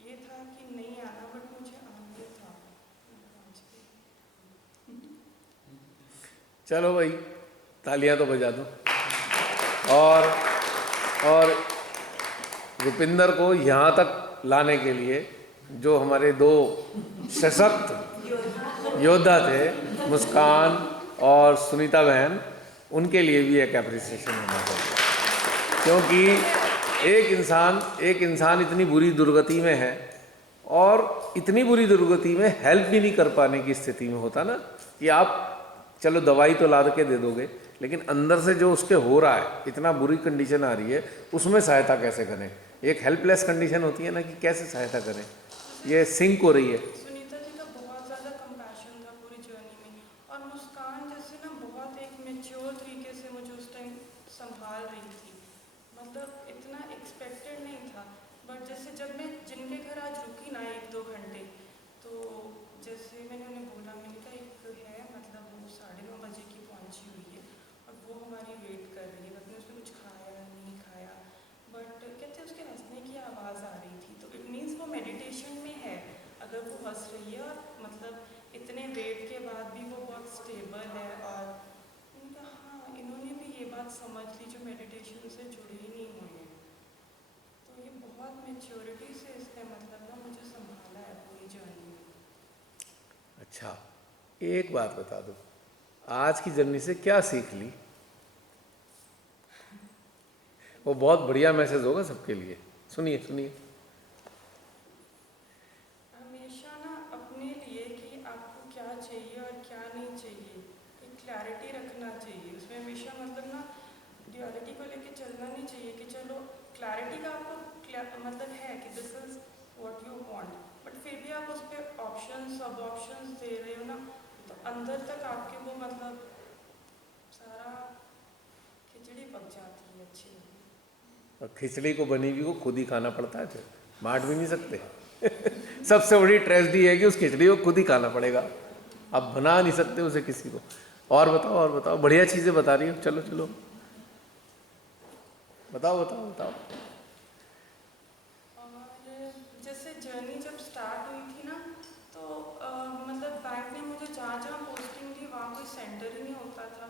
ये था कि नहीं आना, बट मुझे आना था। चलो भाई, तालियां तो बजा दो। और रुपिंदर को यहाँ तक लाने के लिए जो हमारे 2 सशक्त योद्धा थे, मुस्कान और सुनीता बहन, उनके लिए भी एक एप्रिसिएशन होना चाहिए, क्योंकि एक इंसान इतनी बुरी दुर्गति में है और इतनी बुरी दुर्गति में हेल्प भी नहीं कर पाने की स्थिति में होता ना, कि आप चलो दवाई तो ला के दे दोगे, लेकिन अंदर से जो उसके हो रहा है, इतना बुरी कंडीशन आ रही है, उसमें सहायता कैसे करें। एक हेल्पलेस कंडीशन होती है ना कि कैसे सहायता करें, ये सिंक हो रही है। सुनीता जी का बहुत ज़्यादा कंपैशन था पूरी जर्नी में, और मुस्कान जैसे ना बहुत एक मैच्योर तरीके से मुझे उस टाइम संभाल रही थी, मतलब इतना एक्सपेक्टेड नहीं था। बट जैसे जब मैं जिनके घर आज रुकी ना 1-2 घंटे, तो जैसे मैंने उन्हें बोला, मैंने कहा एक है मतलब वो 9:30 बजे की पहुंची हुई है और वो हमारी वेट कर रही है, मतलब उसने कुछ खाया नहीं खाया, बट कहते उसके हंसने की आवाज़ आ रही थी, तो इट मीन्स वो मेडिटेशन में है अगर वो हंस रही है, और मतलब इतने वेट के बाद भी वो बहुत स्टेबल है। और मैंने कहा हाँ, इन्होंने भी ये बात समझ ली जो मेडिटेशन से जुड़े ही नहीं हुए हैं। तो ये बहुत मैच्योरिटी से इसने मतलब ना मुझे संभाला है पूरी जर्नी में। अच्छा, एक बात बता दो, आज की जर्नी से क्या सीख ली? वो बहुत बढ़िया मैसेज होगा सबके लिए, सुनिए सुनिए। हमेशा ना अपने लिए कि आपको क्या चाहिए और क्या नहीं चाहिए, एक क्लैरिटी रखना चाहिए उसमें हमेशा, मतलब ना ड्यूअलिटी को लेके चलना नहीं चाहिए कि चलो क्लैरिटी का आपको मतलब है कि this is what you want, but फिर भी आप उस पर ऑप्शंस सब ऑप्शंस दे रहे हो ना, तो अंदर तक आपके वो मतलब सारा खिचड़ी पक जाती है अच्छी। और खिचड़ी को बनी हुई को खुद ही खाना पड़ता है, फिर बांट भी नहीं सकते। सबसे बड़ी ट्रेजेडी है कि उस खिचड़ी को खुद ही खाना पड़ेगा, आप बना नहीं सकते उसे किसी को। और बताओ, बढ़िया चीज़ें बता रही हो, चलो चलो। बताओ बताओ बताओ। और जैसे जर्नी जब स्टार्ट हुई थी ना, तो मतलब बैंक ने मुझे जहाँ जहाँ पोस्टिंग दी वहाँ कोई सेंटर ही नहीं होता था।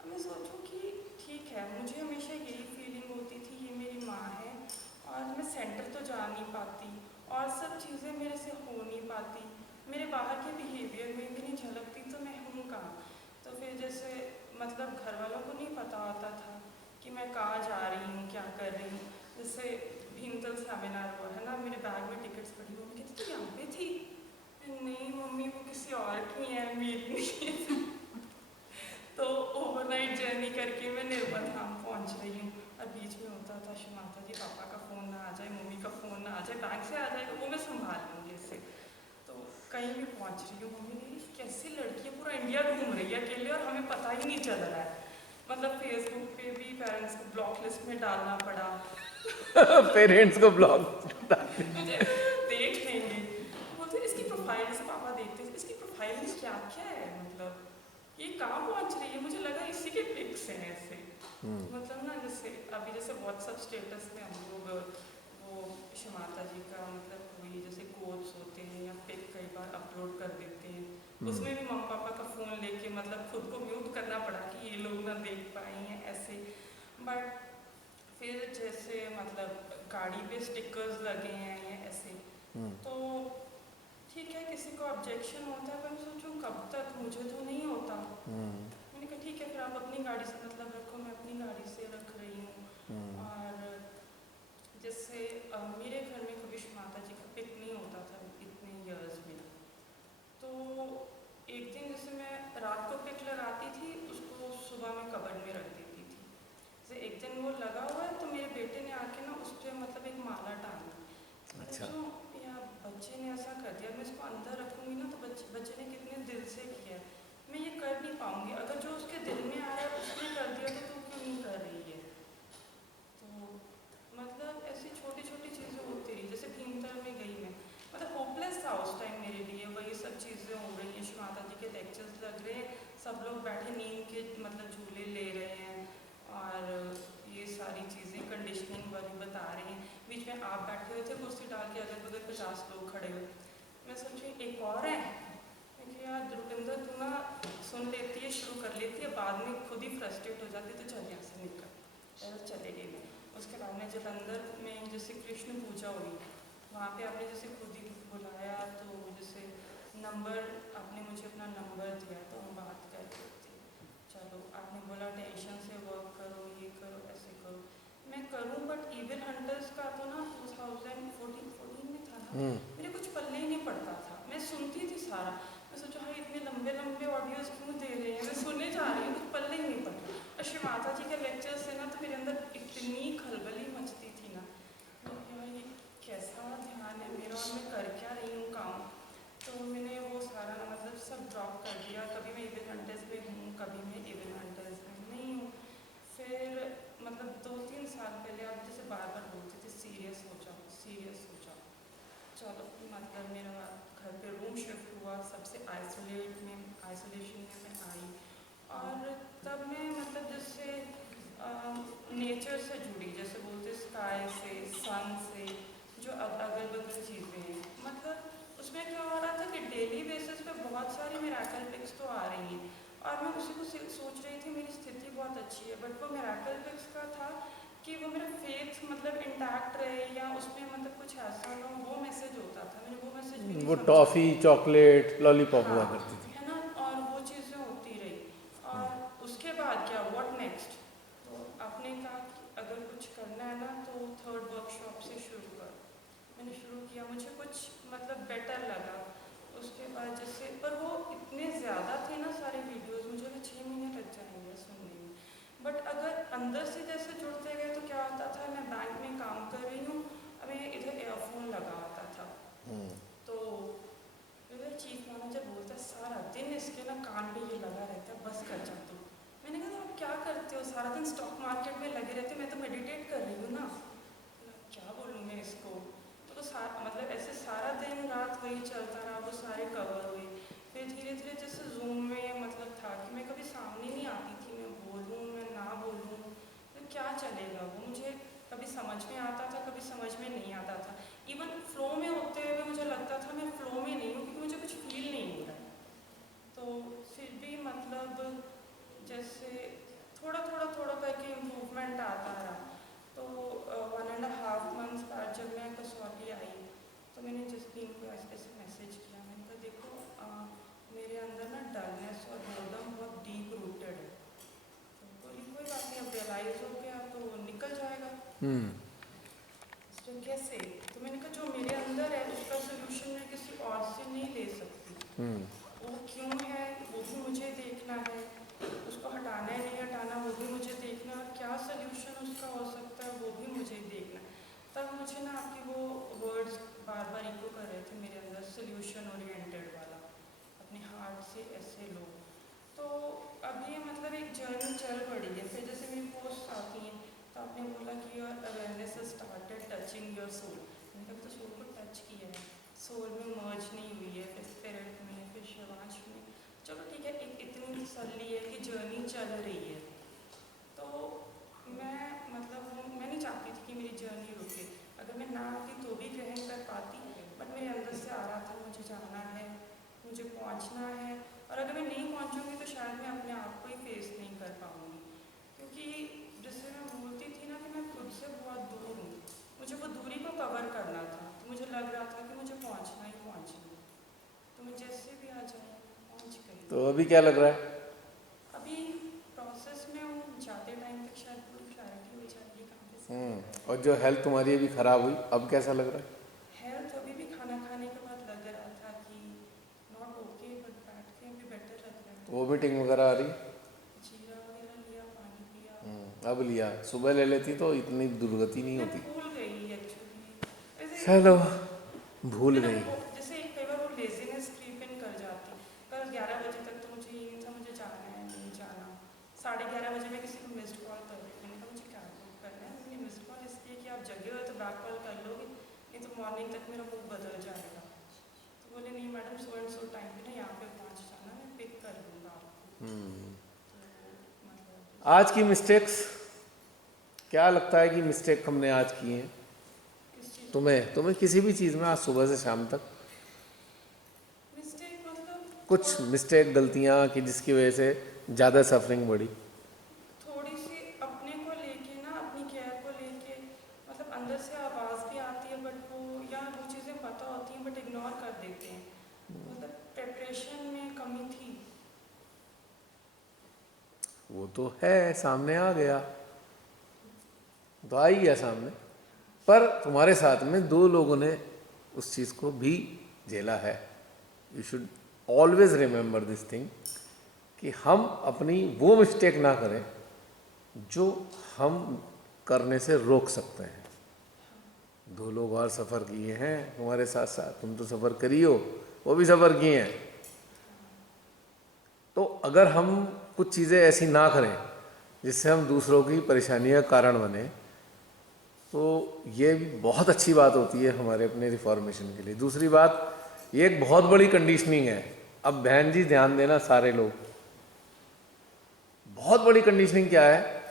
अब मैं सोचूं कि ठीक है, मुझे हमेशा यही फीलिंग होती थी ये मेरी माँ है और मैं सेंटर तो जा नहीं पाती और सब चीज़ें मेरे से हो नहीं पाती, मेरे बाहर के बिहेवियर में भी नहीं झलकती, तो मैं हूँ कहाँ। तो फिर जैसे मतलब घर वालों को नहीं पता होता था कि मैं कहाँ जा रही हूँ, क्या कर रही हूँ। जैसे भीमतल सेमिनार हुआ है ना, मेरे बैग में टिकट्स पड़ी, मम्मी कहती तू यहाँ पे थी? नहीं मम्मी, वो किसी और की है, मेरी नहीं है। तो ओवरनाइट जर्नी करके मैं निर्मल धाम पहुँच रही हूँ और बीच में होता था श्री माता जी पापा का फ़ोन ना आ जाए, मम्मी का फ़ोन ना आ जाए, बैंक से आ जाएगा वो मैं संभाल लूँगी ऐसे। तो कहीं भी पहुँच रही हूँ, मम्मी मेरी कैसी लड़की है, पूरा इंडिया घूम रही है अकेले और हमें पता ही नहीं चल रहा है। मतलब फेसबुक पे भी पेरेंट्स को ब्लॉक लिस्ट में डालना पड़ा। पेरेंट्स को ब्लॉक। मुझे देख लेंगे, बोलते इसकी प्रोफाइल, जैसे पापा देखते हैं इसकी प्रोफाइल में क्या क्या है, मतलब ये कहाँ पहुँच रही है, मुझे लगा इसी के पिक्स हैं ऐसे। मतलब ना जैसे अभी जैसे व्हाट्सअप स्टेटस में हम लोग वो श्री माता जी का मतलब कोई जैसे कोट्स होते हैं या पिक कई बार अपलोड कर देते हैं, उसमें भी मम्मा पापा का फ़ोन लेके मतलब खुद को म्यूट करना पड़ा कि ये लोग ना देख पाए हैं ऐसे। बट फिर जैसे मतलब गाड़ी पे स्टिकर्स लगे हैं या ऐसे, तो ठीक है किसी को ऑब्जेक्शन होता है, पर मैं सोचूं कब तक, मुझे तो नहीं होता। मैंने कहा ठीक है फिर आप अपनी गाड़ी से मतलब रखो, मैं अपनी गाड़ी से रख रही हूँ। और जैसे मेरे घर में कभी माता जी का पिक नहीं होता था इतने इयर्स में, तो एक दिन जैसे मैं रात को पिक लगाती थी, उसको सुबह में कबर्ड में रख देती थी। जैसे एक दिन वो लगा हुआ है तो मेरे बेटे ने आके ना उस पर मतलब एक माला टांग दी। अच्छा। जो यार बच्चे ने ऐसा कर दिया, मैं इसको अंदर रखूँगी ना तो बच्चे ने कितने दिल से किया है, मैं ये कर नहीं पाऊँगी। अगर जो उसके दिल में आ रहा है उसने कर दिया तो तू क्यों नहीं कर रही है। तो मतलब ऐसी छोटी छोटी चीज़ें होती रही। जैसे भीमताल में गई मैं, मतलब होपलेस था उस टाइम मेरे लिए, वही सब चीज़ें हो रही हैं, श्री माता जी के लेक्चर्स लग रहे हैं, सब लोग बैठे नीम के मतलब झूले ले रहे हैं और ये सारी चीज़ें कंडीशनिंग वाली बता रहे हैं, बीच में आप बैठे हुए थे कुर्सी डाल के, अगल बगल 50 लोग खड़े हुए। मैं सोची एक और है, क्योंकि यार रुपिंदर तू ना सुन लेती है, शुरू कर लेती है, बाद में खुद ही फ्रस्ट्रेट हो जाती, तो चल यहाँ से निकल, चले गई मैं। उसके बाद में जलंधर में जैसे कृष्ण पूजा हुई, वहाँ पे आपने जैसे खुद ही बुलाया, तो जैसे नंबर आपने मुझे अपना नंबर दिया तो हम बात कर रहे थे, चलो आपने बोला टेंशन से वर्क करो, ये करो, ऐसे करो, मैं करूँ। बट इविल हंटर्स का तो ना 2014 में था ना, मेरे कुछ पल्ले ही नहीं पड़ता था, मैं सुनती थी सारा, मैं सोचा हाँ इतने लंबे लंबे ऑडियोज क्यों दे रहे हैं, मैं सुनने जा रही हूँ, कुछ पल्ले ही नहीं पड़ता। और श्री माता जी के लेक्चर से ना तो मेरे अंदर इतनी खलबली मचती थी ना, यार ये कैसा ध्यान है मेरा और मैं कर क्या रही हूँ काम। तो मैंने वो सारा मतलब सब ड्रॉप कर दिया, कभी मैं इविल हंटर्स में हूँ, कभी मैं इविल हंटर्स में नहीं हूँ। फिर मतलब 2-3 साल पहले आप जैसे बार बार बोलते थे सीरियस हो जाओ, सीरियस हो जाओ, चलो मतलब मेरा घर पे रूम शिफ्ट हुआ, सबसे आइसोलेशन में मैं आई, और तब मैं मतलब जैसे नेचर से जुड़ी, जैसे बोलते स्काई से, सन से, जो अगल बगल चीज़ें हैं, मतलब उसमें क्या हो रहा था कि डेली बेसिस पे बहुत सारी मिरेकल पिक्स तो आ रही हैं, और मैं उसी को सोच रही थी मेरी स्थिति बहुत अच्छी है, बट वो मिरेकल पिक्स का था कि वो मेरा फेथ मतलब इंटैक्ट रहे या उसमें मतलब कुछ ऐसा ना हो, वो मैसेज होता था, मैंने वो मैसेज भी नहीं वो समझा। टॉफ़ी चॉकलेट लॉलीपॉप हुआ हाँ, करती थी। है ना, और वो चीज़ें होती रही। और उसके बाद क्या, व्हाट नेक्स्ट, तो आपने कहा कि अगर कुछ करना है ना तो 3rd वर्कशॉप से शुरू कर। मैंने शुरू किया, मुझे कुछ मतलब बेटर लगा। उसके बाद जैसे, पर वो इतने ज़्यादा थे ना सारे वीडियोस, मुझे लगा 6 महीने लग जाएंगे सुनने में। बट अगर अंदर से जैसे जुड़ते गए तो क्या होता था, मैं बैंक में काम कर रही हूँ, अभी इधर एयरफोन लगा होता था, तो चीफ मैनेजर बोलता है सारा दिन इसके ना कान पे ये लगा रहता है, बस कर जा तू। मैंने कहा आप क्या करते हो, सारा दिन स्टॉक मार्केट में लगे रहते हो, मैं तो मेडिटेट कर रही हूँ ना। क्या बोलूँ मैं इसको, तो मतलब ऐसे सारा दिन रात वही चलता रहा, वो सारे कवर हुए। फिर धीरे धीरे जैसे जूम में मतलब था कि मैं कभी सामने नहीं आती थी, मैं बोलूँ मैं ना बोलूँ तो क्या चलेगा, वो मुझे समझ में आता था, कभी समझ में नहीं आता था। इवन फ्लो में होते हुए मुझे लगता था मैं फ्लो में नहीं हूँ, क्योंकि मुझे कुछ फील नहीं हो रहा है। तो फिर भी मतलब जैसे थोड़ा करके इम्प्रूवमेंट आता रहा। तो 1.5 मंथ्स बाद जब मैं कसौली आई, तो मैंने जसलीन को ऐसे मैसेज किया, मैंने कहा देखो मेरे अंदर ना डलनेस और बोर्डम बहुत डीप रूटेड है। तो बोली कोई बात नहीं, अब रियलाइज हो गया तो निकल जाएगा। तो कैसे? तो मैंने कहा जो मेरे अंदर है उसका सोल्यूशन मैं किसी और से नहीं ले सकती। वो क्यों है वो भी मुझे देखना है, उसको हटाना है नहीं हटाना वो भी मुझे देखना, और क्या सोल्यूशन उसका हो सकता है वो भी मुझे देखना। तब मुझे ना आपके वो वर्ड्स बार बार इको कर रहे थे मेरे अंदर, सोल्यूशन ओरिएंटेड वाला, अपने हार्ट से ऐसे लो। तो अभी मतलब एक जर्नी चल पड़ी है। फिर जैसे मेरी पोस्ट आती हैं तो आपने बोला कि your awareness started touching your soul. मैंने कभी तो सोल को टच किया है, सोल में मर्ज नहीं हुई है, फिर स्पिरिट में, फिर शिवांश में। चलो ठीक है, एक इतनी तसल्ली है कि जर्नी चल रही है। तो मैं मतलब मैं नहीं चाहती थी कि मेरी जर्नी रुके। अगर मैं ना आती तो भी ग्रहण कर पाती, बट मेरे अंदर से आ रहा था मुझे जाना है, मुझे पहुंचना है। और अगर मैं नहीं पहुंचूंगी तो शायद मैं अपने आप को ही फेस नहीं कर पाऊंगी, क्योंकि जैसे मैं बोलती थी ना कि मैं खुद से बहुत दूर हूँ, मुझे वो दूरी को कवर करना था। तो मुझे लग रहा था कि मुझे पहुंचना ही पहुंचना, तो मैं जैसे भी आ जाए पहुंच गई। तो अभी क्या लग रहा है? अभी प्रोसेस में हूँ, जाते टाइम तक शायद पूरी क्लैरिटी हो जाएगी कहाँ पे। और जो हेल्थ तुम्हारी अभी खराब हुई, अब कैसा लग रहा है? हेल्थ अभी भी खाना खाने के बाद लग रहा था कि नॉट ओके, बट बैठ के अभी बेटर लग रहा है। वोमिटिंग वगैरह आ रही? जीरा वगैरह लिया, पानी पिया। अब लिया, सुबह ले लेती तो इतनी दुर्गति नहीं मैं होती। भूल गई एक्चुअली। चलो, भूल गई। जैसे कई बार वो लेजीनेस क्रीप इन कर जाती। कल 11 बजे तक तो मुझे ये था मुझे जाना है नहीं जाना। 11:30 बजे मैं किसी को मिस्ड कॉल कर दी, मैंने कहा मुझे क्या करना है। मैंने मिस्ड कॉल इसलिए कि आप जगे हो तो बैक कॉल कर लोगे, नहीं तो मॉर्निंग तक मेरा मूड बदल जाएगा। तो बोले नहीं madam, so and so time पे ना यहाँ पे पहुँच जाना, मैं पिक कर लूँगा आपको। तो मतलब आज की मिस्टेक्स, क्या लगता है कि मिस्टेक हमने आज की हैं? किस चीज़ तुम्हें किसी भी चीज़ में आज सुबह से शाम तक मिस्टेक मतलब कुछ मिस्टेक, गलतियाँ कि जिसकी वजह से ज़्यादा सफरिंग बढ़ी? थोड़ी सी अपने को लेके ना, अपनी केयर को लेके, मतलब अंदर से आवाज़ भी आती है बट वो चीज़ें पता होती हैं बट इग्नोर कर देते हैं। मतलब प्रिपरेशन में कमी थी। वो तो है, सामने आ गया तो आ ही गया सामने, पर तुम्हारे साथ में 2 लोगों ने उस चीज़ को भी झेला है। You should always remember this thing कि हम अपनी वो मिस्टेक ना करें जो हम करने से रोक सकते हैं। 2 लोग और सफ़र किए हैं तुम्हारे साथ साथ, तुम तो सफ़र करी हो, वो भी सफ़र किए हैं। तो अगर हम कुछ चीज़ें ऐसी ना करें जिससे हम दूसरों की परेशानी का कारण बने, तो ये भी बहुत अच्छी बात होती है हमारे अपने रिफॉर्मेशन के लिए। दूसरी बात, ये एक बहुत बड़ी कंडीशनिंग है। अब बहन जी ध्यान देना, सारे लोग, बहुत बड़ी कंडीशनिंग क्या है?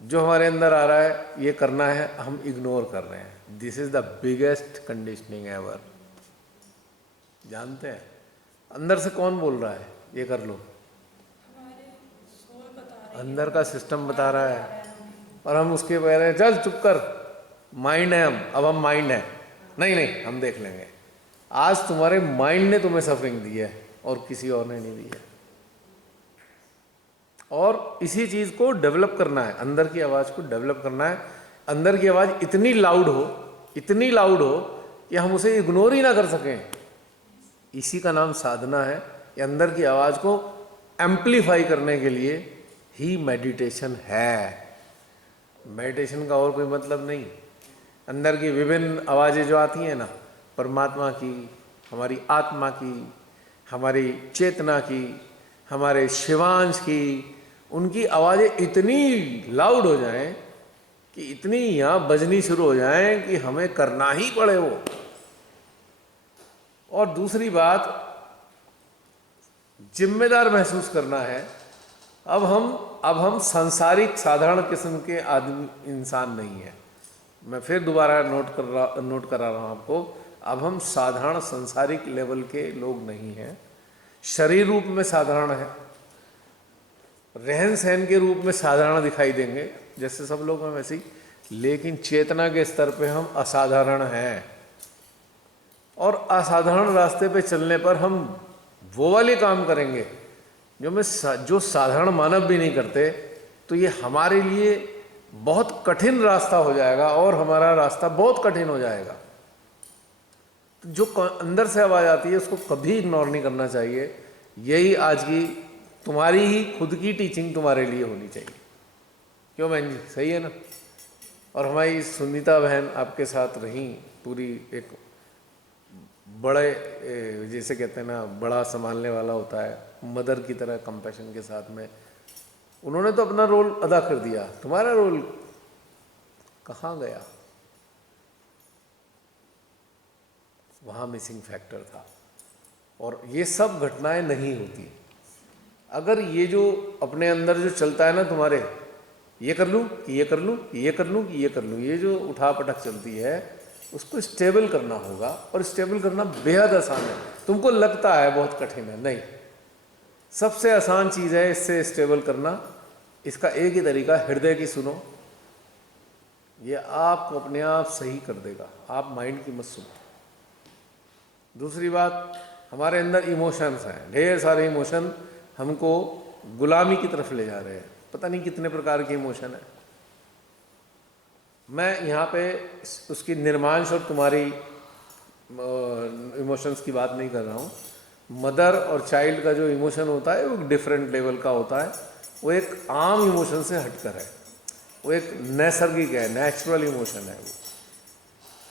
जो हमारे अंदर आ रहा है ये करना है, हम इग्नोर कर रहे हैं। This is the biggest conditioning ever. जानते हैं अंदर से कौन बोल रहा है ये कर लो? हमारे सोल बता रहे हैं, अंदर का सिस्टम बता रहा है, और हम उसके कह रहे हैं चल चुप कर, माइंड है अब हम माइंड है, नहीं हम देख लेंगे। आज तुम्हारे माइंड ने तुम्हें सफरिंग दी है और किसी और ने नहीं दी है। और इसी चीज़ को डेवलप करना है, अंदर की आवाज़ को डेवलप करना है। अंदर की आवाज़ इतनी लाउड हो कि हम उसे इग्नोर ही ना कर सकें। इसी का नाम साधना है। ये अंदर की आवाज़ को एम्पलीफाई करने के लिए ही मेडिटेशन है। मेडिटेशन का और कोई मतलब नहीं। अंदर की विभिन्न आवाज़ें जो आती हैं ना, परमात्मा की, हमारी आत्मा की, हमारी चेतना की, हमारे शिवांश की, उनकी आवाज़ें इतनी लाउड हो जाएं कि इतनी यहाँ बजनी शुरू हो जाएं कि हमें करना ही पड़े वो। और दूसरी बात, जिम्मेदार महसूस करना है। अब हम सांसारिक साधारण किस्म के आदमी इंसान नहीं है। मैं फिर दोबारा नोट करा रहा हूँ आपको, अब हम साधारण संसारिक लेवल के लोग नहीं हैं। शरीर रूप में साधारण है, रहन सहन के रूप में साधारण दिखाई देंगे जैसे सब लोग हैं वैसे ही, लेकिन चेतना के स्तर पे हम असाधारण हैं। और असाधारण रास्ते पे चलने पर हम वो वाले काम करेंगे जो साधारण मानव भी नहीं करते, तो ये हमारे लिए बहुत कठिन रास्ता हो जाएगा और हमारा रास्ता बहुत कठिन हो जाएगा। तो जो अंदर से आवाज़ आती है उसको कभी इग्नोर नहीं करना चाहिए। यही आज की तुम्हारी ही खुद की टीचिंग तुम्हारे लिए होनी चाहिए। क्यों बहन जी, सही है ना? और हमारी सुनीता बहन आपके साथ रही पूरी, एक बड़े जैसे कहते हैं ना, बड़ा संभालने वाला होता है, मदर की तरह कंपैशन के साथ में उन्होंने तो अपना रोल अदा कर दिया। तुम्हारा रोल कहाँ गया? वहाँ मिसिंग फैक्टर था। और ये सब घटनाएं नहीं होती अगर ये जो अपने अंदर जो चलता है ना तुम्हारे, ये कर लूँ कि ये कर लूँ कि ये कर लूँ कि ये कर लूँ, ये जो उठा पटक चलती है उसको स्टेबल करना होगा। और स्टेबल करना बेहद आसान है। तुमको लगता है बहुत कठिन है, नहीं, सबसे आसान चीज़ है इससे स्टेबल करना। इसका एक ही तरीका, हृदय की सुनो, ये आपको अपने आप सही कर देगा। आप माइंड की मत सुनो। दूसरी बात, हमारे अंदर इमोशंस हैं, ढेर सारे इमोशन हमको गुलामी की तरफ ले जा रहे हैं। पता नहीं कितने प्रकार के इमोशन है। मैं यहाँ पे उसकी निर्मांश और तुम्हारी इमोशंस की बात नहीं कर रहा हूँ। मदर और चाइल्ड का जो इमोशन होता है वो डिफरेंट लेवल का होता है। वो एक आम इमोशन से हटकर है, वो एक नैसर्गिक है, नेचुरल इमोशन है वो,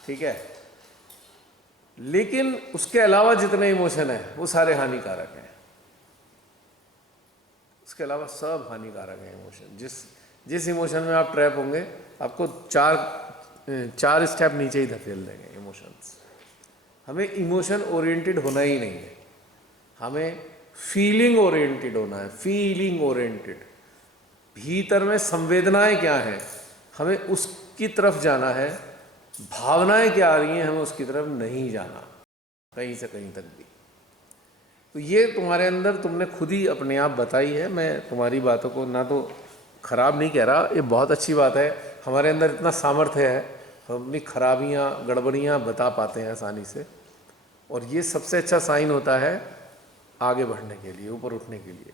ठीक है। लेकिन उसके अलावा जितने इमोशन है वो सारे हानिकारक हैं। उसके अलावा सब हानिकारक हैं इमोशन। जिस इमोशन में आप ट्रैप होंगे आपको चार स्टेप नीचे ही धकेल देंगे इमोशंस। हमें इमोशन ओरिएंटेड होना ही नहीं है, हमें फीलिंग ओरिएंटेड होना है। फीलिंग ओरिएंटेड, भीतर में संवेदनाएं क्या हैं हमें उसकी तरफ जाना है। भावनाएं क्या आ रही हैं हमें उसकी तरफ नहीं जाना, कहीं से कहीं तक भी। तो ये तुम्हारे अंदर तुमने खुद ही अपने आप बताई है। मैं तुम्हारी बातों को ना तो खराब नहीं कह रहा, ये बहुत अच्छी बात है। हमारे अंदर इतना सामर्थ्य है, हम अपनी खराबियाँ गड़बड़ियाँ बता पाते हैं आसानी से। और ये सबसे अच्छा साइन होता है आगे बढ़ने के लिए, ऊपर उठने के लिए।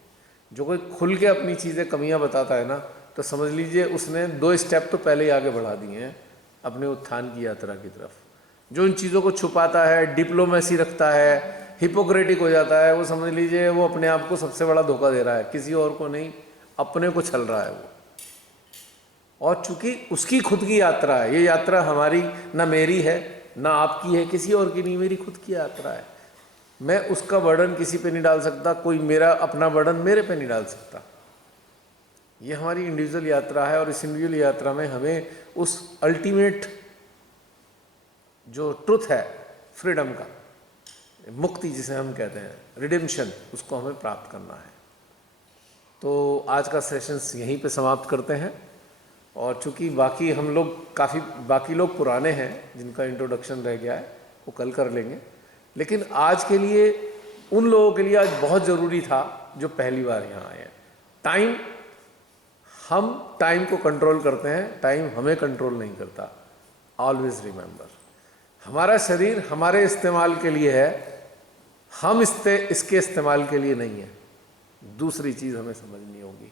जो कोई खुल के अपनी चीज़ें कमियां बताता है ना, तो समझ लीजिए उसने 2 स्टेप तो पहले ही आगे बढ़ा दिए हैं अपने उत्थान की यात्रा की तरफ। जो इन चीज़ों को छुपाता है, डिप्लोमेसी रखता है, हिपोक्रेटिक हो जाता है, वो समझ लीजिए वो अपने आप को सबसे बड़ा धोखा दे रहा है, किसी और को नहीं, अपने को छल रहा है वो। और चूंकि उसकी खुद की यात्रा है, ये यात्रा हमारी ना मेरी है ना आपकी है, किसी और की नहीं, मेरी खुद की यात्रा है। मैं उसका बर्डन किसी पे नहीं डाल सकता, कोई मेरा अपना बर्डन मेरे पे नहीं डाल सकता। ये हमारी इंडिविजुअल यात्रा है। और इस इंडिविजुअल यात्रा में हमें उस अल्टीमेट जो ट्रुथ है, फ्रीडम का, मुक्ति जिसे हम कहते हैं, रिडेम्पशन, उसको हमें प्राप्त करना है। तो आज का सेशंस यहीं पे समाप्त करते हैं। और चूंकि बाकी हम लोग बाकी लोग पुराने हैं जिनका इंट्रोडक्शन रह गया है, वो कल कर लेंगे। लेकिन आज के लिए उन लोगों के लिए आज बहुत ज़रूरी था जो पहली बार यहाँ आए हैं। हम टाइम को कंट्रोल करते हैं, टाइम हमें कंट्रोल नहीं करता। ऑलवेज रिमेंबर, हमारा शरीर हमारे इस्तेमाल के लिए है, हम इसके इस्तेमाल के लिए नहीं है। दूसरी चीज़ हमें समझनी होगी।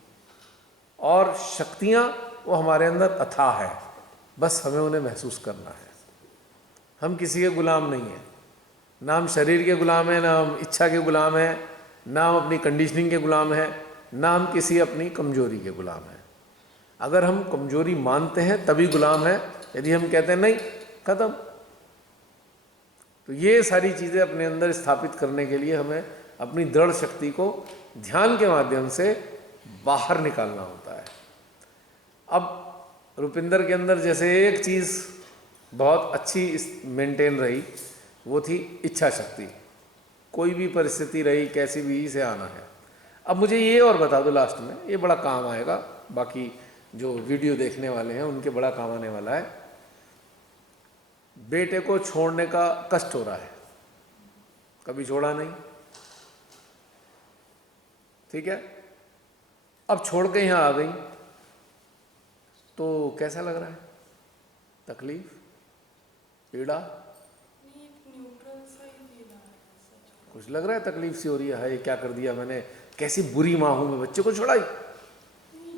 और शक्तियाँ वो हमारे अंदर अथाह है, बस हमें उन्हें महसूस करना है। हम किसी के गुलाम नहीं हैं, ना हम शरीर के गुलाम हैं, ना हम इच्छा के गुलाम हैं, ना हम अपनी कंडीशनिंग के गुलाम हैं, ना हम किसी अपनी कमजोरी के गुलाम हैं। अगर हम कमजोरी मानते हैं तभी गुलाम है, यदि हम कहते हैं नहीं, खत्म। तो ये सारी चीज़ें अपने अंदर स्थापित करने के लिए हमें अपनी दृढ़ शक्ति को ध्यान के माध्यम से बाहर निकालना होता है। अब रुपिंदर के अंदर जैसे एक चीज़ बहुत अच्छी मेंटेन रही, वो थी इच्छा शक्ति। कोई भी परिस्थिति रही, कैसी भी, से आना है। अब मुझे ये और बता दो लास्ट में, ये बड़ा काम आएगा, बाकी जो वीडियो देखने वाले हैं उनके बड़ा काम आने वाला है। बेटे को छोड़ने का कष्ट हो रहा है, कभी छोड़ा नहीं, ठीक है, अब छोड़ के यहाँ आ गई तो कैसा लग रहा है? तकलीफ, पीड़ा, नहीं, एक न्यूट्रल सा ही फील आ रहा है सच। कुछ लग रहा है तकलीफ सी हो रही है, हाय क्या कर दिया मैंने, कैसी बुरी माँ हूं मैं, बच्चे को छुड़ाई,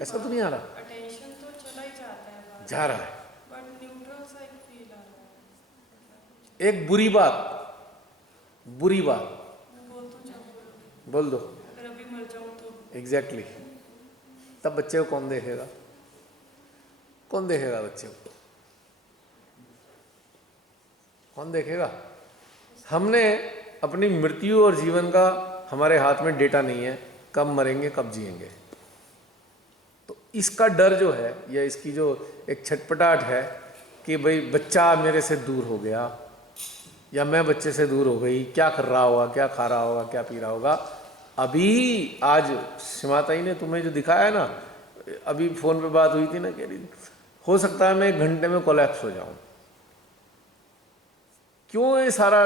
ऐसा तो नहीं आ रहा? अटेंशन तो चला ही जाता है बाहर, जा रहा है। बट न्यूट्रल सा एक फील आ रहा है। एक बुरी बात, बुरी बात बोल तो जाऊँ, बोल दो, अगर अभी मर जाऊँ तो। एग्जैक्टली तब बच्चे को कौन देखेगा? कौन देखेगा बच्चे को? कौन देखेगा? हमने अपनी मृत्यु और जीवन का हमारे हाथ में डेटा नहीं है, कब मरेंगे कब जिएंगे। तो इसका डर जो है या इसकी जो एक छटपटाहट है कि भाई बच्चा मेरे से दूर हो गया या मैं बच्चे से दूर हो गई, क्या कर रहा होगा, क्या खा रहा होगा, क्या पी रहा होगा। अभी आज सीमाताई ने तुम्हें जो दिखाया ना, अभी फोन पे बात हुई थी ना, कह रही हो सकता है मैं 1 घंटे में कोलैप्स हो जाऊं। क्यों ये सारा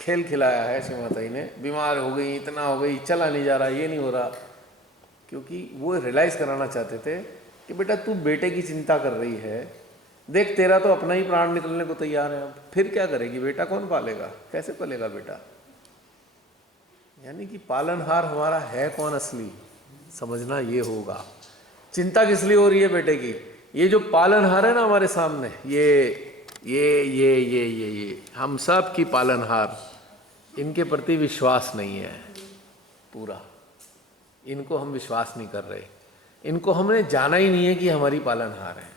खेल खिलाया है सीमाताई ने? बीमार हो गई, इतना हो गई, चला नहीं जा रहा, ये नहीं हो रहा, क्योंकि वो रियलाइज कराना चाहते थे कि बेटा तू बेटे की चिंता कर रही है, देख तेरा तो अपना ही प्राण निकलने को तैयार है, अब फिर क्या करेगी? बेटा कौन पालेगा, कैसे पलेगा बेटा? यानी कि पालनहार हमारा है कौन असली, समझना ये होगा। चिंता किस लिए हो रही है बेटे की? ये जो पालनहार है ना हमारे सामने, ये हम सब की पालनहार, इनके प्रति विश्वास नहीं है पूरा, इनको हम विश्वास नहीं कर रहे, इनको हमने जाना ही नहीं है कि हमारी पालनहार है,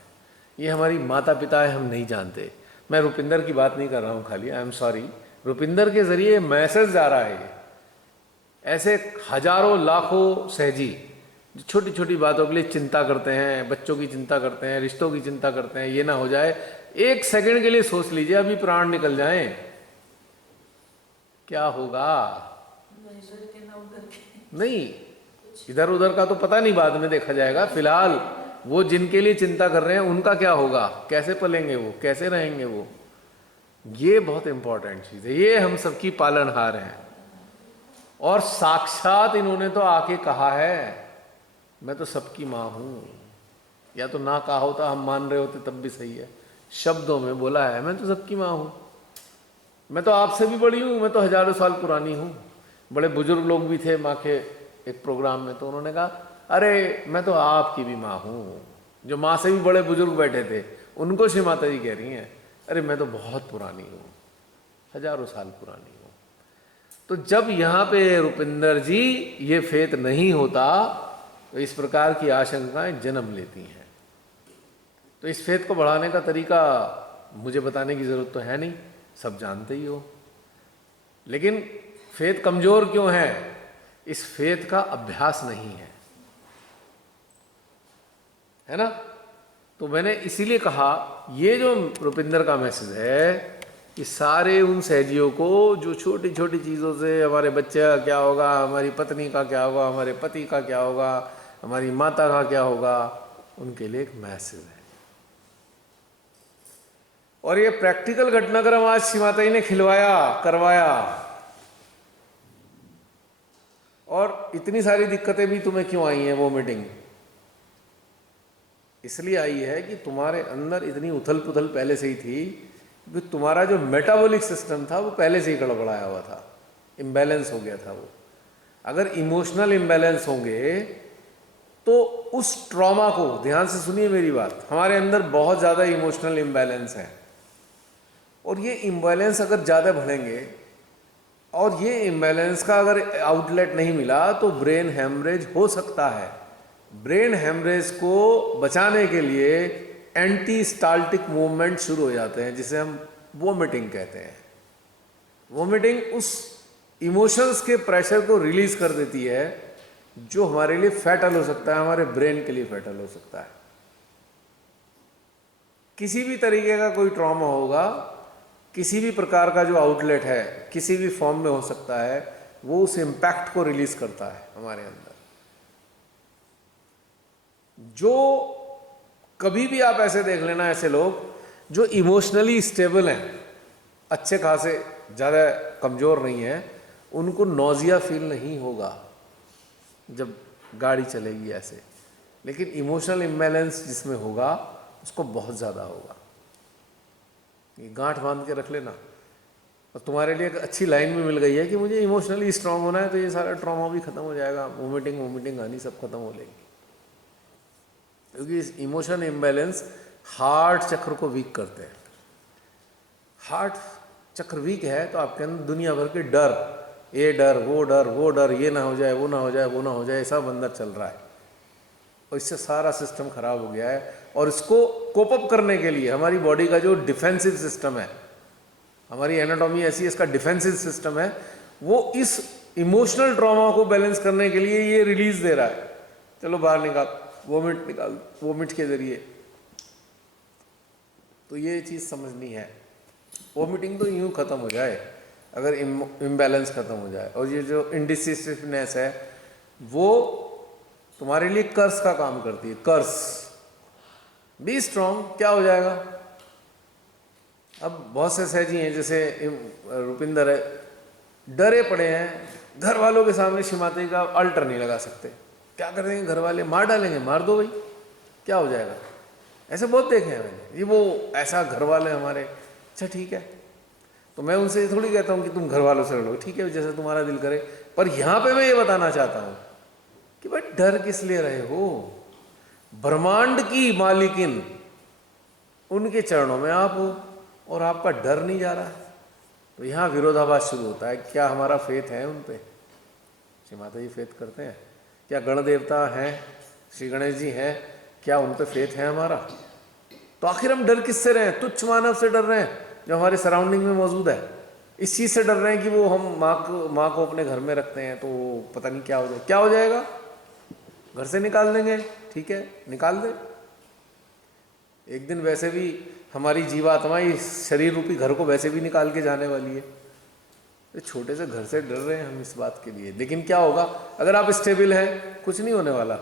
ये हमारी माता पिता है, हम नहीं जानते। मैं रुपिंदर की बात नहीं कर रहा हूँ खाली, आई एम सॉरी, रुपिंदर के जरिए मैसेज जा रहा है ये। ऐसे हजारों लाखों सहजी जो छोटी छोटी बातों के लिए चिंता करते हैं, बच्चों की चिंता करते हैं, रिश्तों की चिंता करते हैं, ये ना हो जाए, 1 सेकंड के लिए सोच लीजिए अभी प्राण निकल जाएं, क्या होगा? नहीं, इधर उधर का तो पता नहीं, बाद में देखा जाएगा, फिलहाल वो जिनके लिए चिंता कर रहे हैं उनका क्या होगा, कैसे पलेंगे वो, कैसे रहेंगे वो, ये बहुत इंपॉर्टेंट चीज है। ये हम सबकी पालनहार हैं और साक्षात इन्होंने तो आके कहा है मैं तो सबकी माँ हूं, या तो ना कहा होता, हम मान रहे होते तब भी सही है, शब्दों में बोला है मैं तो सबकी माँ हूं, मैं तो आपसे भी बड़ी हूं, मैं तो हजारों साल पुरानी हूं। बड़े बुजुर्ग लोग भी थे माँ के एक प्रोग्राम में, तो उन्होंने कहा अरे मैं तो आपकी भी माँ हूं। जो माँ से भी बड़े बुजुर्ग बैठे थे उनको श्री माता जी कह रही हैं अरे मैं तो बहुत पुरानी हूं, हजारों साल पुरानी हूं। तो जब यहाँ पे रुपिंदर जी ये फेत नहीं होता तो इस प्रकार की आशंकाएं जन्म लेती हैं। तो इस फेत को बढ़ाने का तरीका मुझे बताने की जरूरत तो है नहीं, सब जानते ही हो। लेकिन फेत कमजोर क्यों है? इस फेत का अभ्यास नहीं है ना? तो मैंने इसीलिए कहा ये जो रुपिंदर का मैसेज है कि सारे उन सहजियों को जो छोटी छोटी चीज़ों से हमारे बच्चे का क्या होगा, हमारी पत्नी का क्या होगा, हमारे पति का क्या होगा, हमारी माता का क्या होगा, उनके लिए एक मैसेज है। और ये प्रैक्टिकल घटनाक्रम आज सीमाताई ने खिलवाया, करवाया। और इतनी सारी दिक्कतें भी तुम्हें क्यों आई हैं? वो मीटिंग इसलिए आई है कि तुम्हारे अंदर इतनी उथल पुथल पहले से ही थी कि तुम्हारा जो मेटाबॉलिक सिस्टम था वो पहले से ही गड़बड़ाया हुआ था, इम्बैलेंस हो गया था वो। अगर इमोशनल इम्बैलेंस होंगे तो उस ट्रॉमा को, ध्यान से सुनिए मेरी बात, हमारे अंदर बहुत ज़्यादा इमोशनल इम्बैलेंस है और ये इम्बैलेंस अगर ज़्यादा बढ़ेंगे और ये इम्बैलेंस का अगर आउटलेट नहीं मिला तो ब्रेन हेमरेज हो सकता है। ब्रेन हेमरेज को बचाने के लिए एंटी स्टाल्टिक मूवमेंट शुरू हो जाते हैं जिसे हम वोमिटिंग कहते हैं। वोमिटिंग उस इमोशंस के प्रेशर को रिलीज कर देती है जो हमारे लिए फैटल हो सकता है, हमारे ब्रेन के लिए फैटल हो सकता है। किसी भी तरीके का कोई ट्रॉमा होगा, किसी भी प्रकार का जो आउटलेट है किसी भी फॉर्म में हो सकता है, वो उस इम्पैक्ट को रिलीज करता है हमारे अंदर। जो कभी भी आप ऐसे देख लेना, ऐसे लोग जो इमोशनली स्टेबल हैं, अच्छे खासे, ज़्यादा कमज़ोर नहीं हैं, उनको नौजिया फील नहीं होगा जब गाड़ी चलेगी ऐसे। लेकिन इमोशनल इम्बैलेंस जिसमें होगा उसको बहुत ज़्यादा होगा। ये गांठ बांध के रख लेना। और तुम्हारे लिए एक अच्छी लाइन भी मिल गई है कि मुझे इमोशनली स्ट्रांग होना है, तो ये सारा ट्रॉमा भी खत्म हो जाएगा, वोमिटिंग आनी सब खत्म हो लेगी। क्योंकि इस इमोशन इम्बैलेंस हार्ट चक्र को वीक करते हैं। हार्ट चक्र वीक है तो आपके अंदर दुनिया भर के डर, ये डर, वो डर, ये ना हो जाए, वो ना हो जाए, वो ना हो जाए, सब अंदर चल रहा है। और इससे सारा सिस्टम खराब हो गया है। और इसको कोप अप करने के लिए हमारी बॉडी का जो डिफेंसिव सिस्टम है, हमारी एनाटॉमी ऐसी है, इसका डिफेंसिव सिस्टम है, वो इस इमोशनल ट्रॉमा को बैलेंस करने के लिए ये रिलीज दे रहा है, चलो बाहर निकाल, वोमिट के जरिए। तो ये चीज़ समझनी है। वोमिटिंग तो यूँ ख़त्म हो जाए अगर इम्बैलेंस ख़त्म हो जाए। और ये जो इंडिसिसिवनेस है वो तुम्हारे लिए कर्स का काम करती है। कर्स, बी स्ट्रॉन्ग, क्या हो जाएगा। अब बहुत से सहजी हैं, जैसे रुपिंदर है, डरे पड़े हैं, घर वालों के सामने शिमाते का अल्टर नहीं लगा सकते। क्या कर देंगे घर वाले, मार डालेंगे, मार दो भाई, क्या हो जाएगा। ऐसे बहुत देखे हैं मैंने, ये वो ऐसा घर वाले हमारे। अच्छा ठीक है, तो मैं उनसे थोड़ी कहता हूँ कि तुम घर वालों से लड़ो, ठीक है जैसे तुम्हारा दिल करे। पर यहाँ पे मैं ये बताना चाहता हूँ कि भाई डर किस लिए रहे हो। ब्रह्मांड की मालिकिन उनके चरणों में आप हो और आपका डर नहीं जा रहा है। तो यहाँ विरोधाभास शुरू होता है। क्या हमारा फेथ है उन पे? श्री माता जी फेथ करते हैं? क्या गण देवता हैं, श्री गणेश जी हैं, क्या उन पे फेथ है हमारा? तो आखिर हम डर किससे रहे हैं? तुच्छ मानव से डर रहे हैं जो हमारे सराउंडिंग में मौजूद है। इस चीज़ से डर रहे हैं कि वो हम माँ को अपने घर में रखते हैं तो पता नहीं क्या हो जाए। क्या हो जाएगा? घर से निकाल देंगे, ठीक है निकाल दे। एक दिन वैसे भी हमारी जीवात्मा इस शरीर रूपी घर को वैसे भी निकाल के जाने वाली है। तो छोटे से घर से डर रहे हैं हम इस बात के लिए। लेकिन क्या होगा अगर आप स्टेबल हैं, कुछ नहीं होने वाला।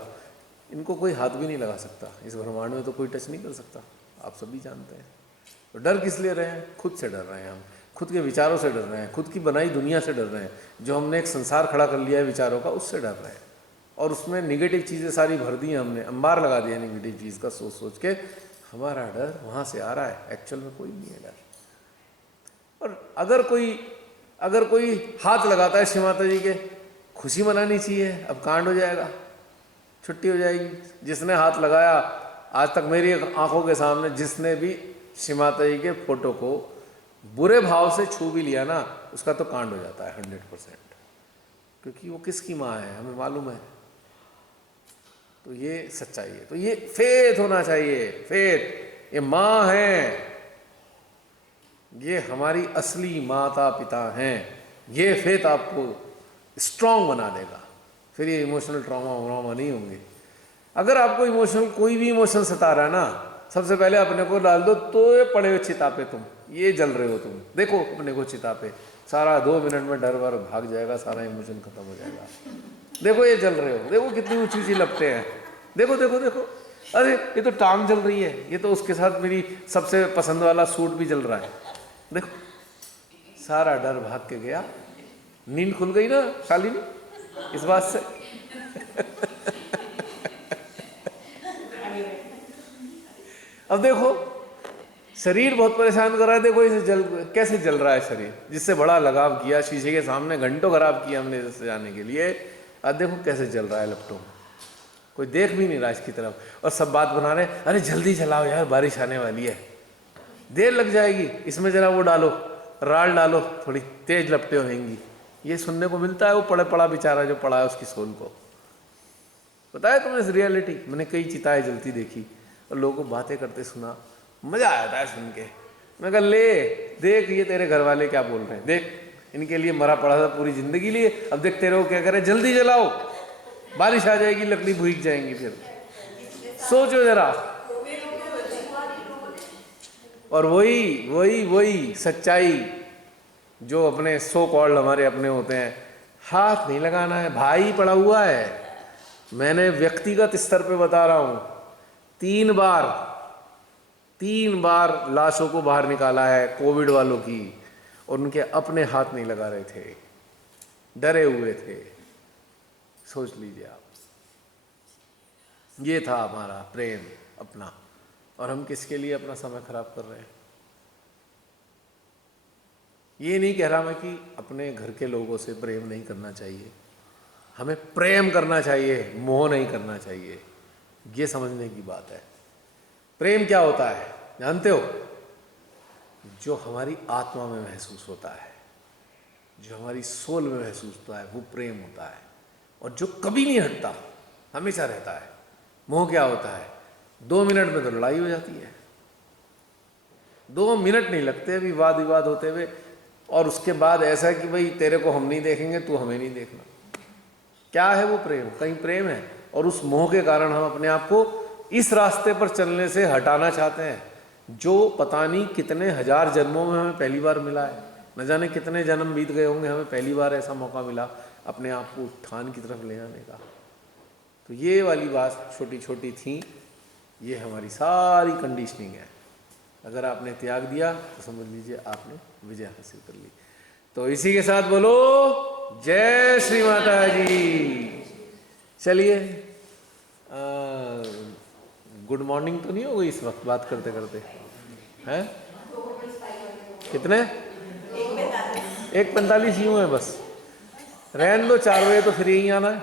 इनको कोई हाथ भी नहीं लगा सकता, इस ब्रह्मांड में तो कोई टच नहीं कर सकता, आप सभी जानते हैं। तो डर किस लिए रहे हैं? खुद से डर रहे हैं हम, खुद के विचारों से डर रहे हैं, खुद की बनाई दुनिया से डर रहे हैं। जो हमने एक संसार खड़ा कर लिया है विचारों का, उससे डर रहे हैं। और उसमें निगेटिव चीज़ें सारी भर दी हैं हमने, अंबार लगा दिया निगेटिव चीज़ का सोच सोच के। हमारा डर वहाँ से आ रहा है, एक्चुअल में कोई नहीं है डर। और अगर कोई हाथ लगाता है श्री माता जी के, खुशी मनानी चाहिए। अब कांड हो जाएगा, छुट्टी हो जाएगी। जिसने हाथ लगाया आज तक मेरी आंखों के सामने, जिसने भी श्री माता जी के फोटो को बुरे भाव से छू भी लिया ना, उसका तो कांड हो जाता है 100%। क्योंकि वो किसकी माँ है हमें मालूम है। तो ये सच्चाई है। तो ये फेथ होना चाहिए। फेथ, ये माँ है, ये हमारी असली माता पिता हैं। ये फेथ आपको स्ट्रांग बना देगा। फिर ये इमोशनल ट्रॉमा नहीं होंगे। अगर आपको इमोशनल कोई भी इमोशन सता रहा है ना, सबसे पहले अपने को डाल दो तो ये पड़े हुए चिता पे, तुम ये जल रहे हो, तुम देखो अपने को चिता पे, सारा 2 मिनट में डर वर भाग जाएगा, सारा इमोशन खत्म हो जाएगा। देखो ये जल रहे हो, देखो कितनी ऊंची ऊंची लपटे हैं, देखो देखो देखो, अरे ये तो टांग जल रही है, ये तो उसके साथ मेरी सबसे पसंद वाला सूट भी जल रहा है, देखो सारा डर भाग के गया। नींद खुल गई ना शालिनी इस बात से। अब देखो शरीर बहुत परेशान कर रहा है, देखो इसे कैसे जल रहा है शरीर, जिससे बड़ा लगाव किया, शीशे के सामने घंटों खराब किया हमने इसे सजाने के लिए। अब देखो कैसे जल रहा है लपटों, कोई देख भी नहीं रहा इसकी तरफ। और सब बात बना रहे, अरे जल्दी चलाओ यार बारिश आने वाली है, देर लग जाएगी, इसमें जरा वो डालो, राल डालो, थोड़ी तेज लपटें होंगी। ये सुनने को मिलता है। वो पड़ा बेचारा जो पड़ा है उसकी सोल को। पता है तुम्हें इस रियलिटी, मैंने कई चिताएं जलती देखी और लोगों को बातें करते सुना, मजा आता है सुन के। मैं कहा ले देख ये तेरे घर वाले क्या बोल रहे हैं, देख इनके लिए मरा पड़ा था पूरी जिंदगी लिए, अब देख तेरे को क्या करे, जल्दी जलाओ बारिश आ जाएगी, लकड़ी भूख जाएंगी। फिर सोचो जरा। और वही सच्चाई जो अपने सो कॉल्ड हमारे अपने होते हैं, हाथ नहीं लगाना है, भाई पड़ा हुआ है। मैंने व्यक्तिगत स्तर पे बता रहा हूं, 3 3 बार लाशों को बाहर निकाला है कोविड वालों की, और उनके अपने हाथ नहीं लगा रहे थे, डरे हुए थे। सोच लीजिए आप, ये था हमारा प्रेम अपना, और हम किसके लिए अपना समय खराब कर रहे हैं। ये नहीं कह रहा मैं कि अपने घर के लोगों से प्रेम नहीं करना चाहिए, हमें प्रेम करना चाहिए, मोह नहीं करना चाहिए, ये समझने की बात है। प्रेम क्या होता है जानते हो? जो हमारी आत्मा में महसूस होता है, जो हमारी सोल में महसूस होता है, वो प्रेम होता है, और जो कभी नहीं हटता, हमेशा रहता है। मोह क्या होता है? 2 मिनट में तो लड़ाई हो जाती है, 2 मिनट नहीं लगते अभी वाद विवाद होते हुए, और उसके बाद ऐसा है कि भाई तेरे को हम नहीं देखेंगे, तू हमें नहीं देखना। क्या है वो प्रेम? कहीं प्रेम है? और उस मोह के कारण हम अपने आप को इस रास्ते पर चलने से हटाना चाहते हैं, जो पता नहीं कितने हजार जन्मों में हमें पहली बार मिला है। न जाने कितने जन्म बीत गए होंगे, हमें पहली बार ऐसा मौका मिला अपने आप को उत्थान की तरफ ले जाने का। तो ये वाली बात छोटी छोटी थी, ये हमारी सारी कंडीशनिंग है। अगर आपने त्याग दिया तो समझ लीजिए आपने विजय हासिल कर ली। तो इसी के साथ बोलो जय श्री माता जी। चलिए, गुड मॉर्निंग तो नहीं हो गई इस वक्त बात करते करते हैं? कितने? 1:45 यूँ है बस, रहने दो, 4 बजे तो फिर यहीं आना है।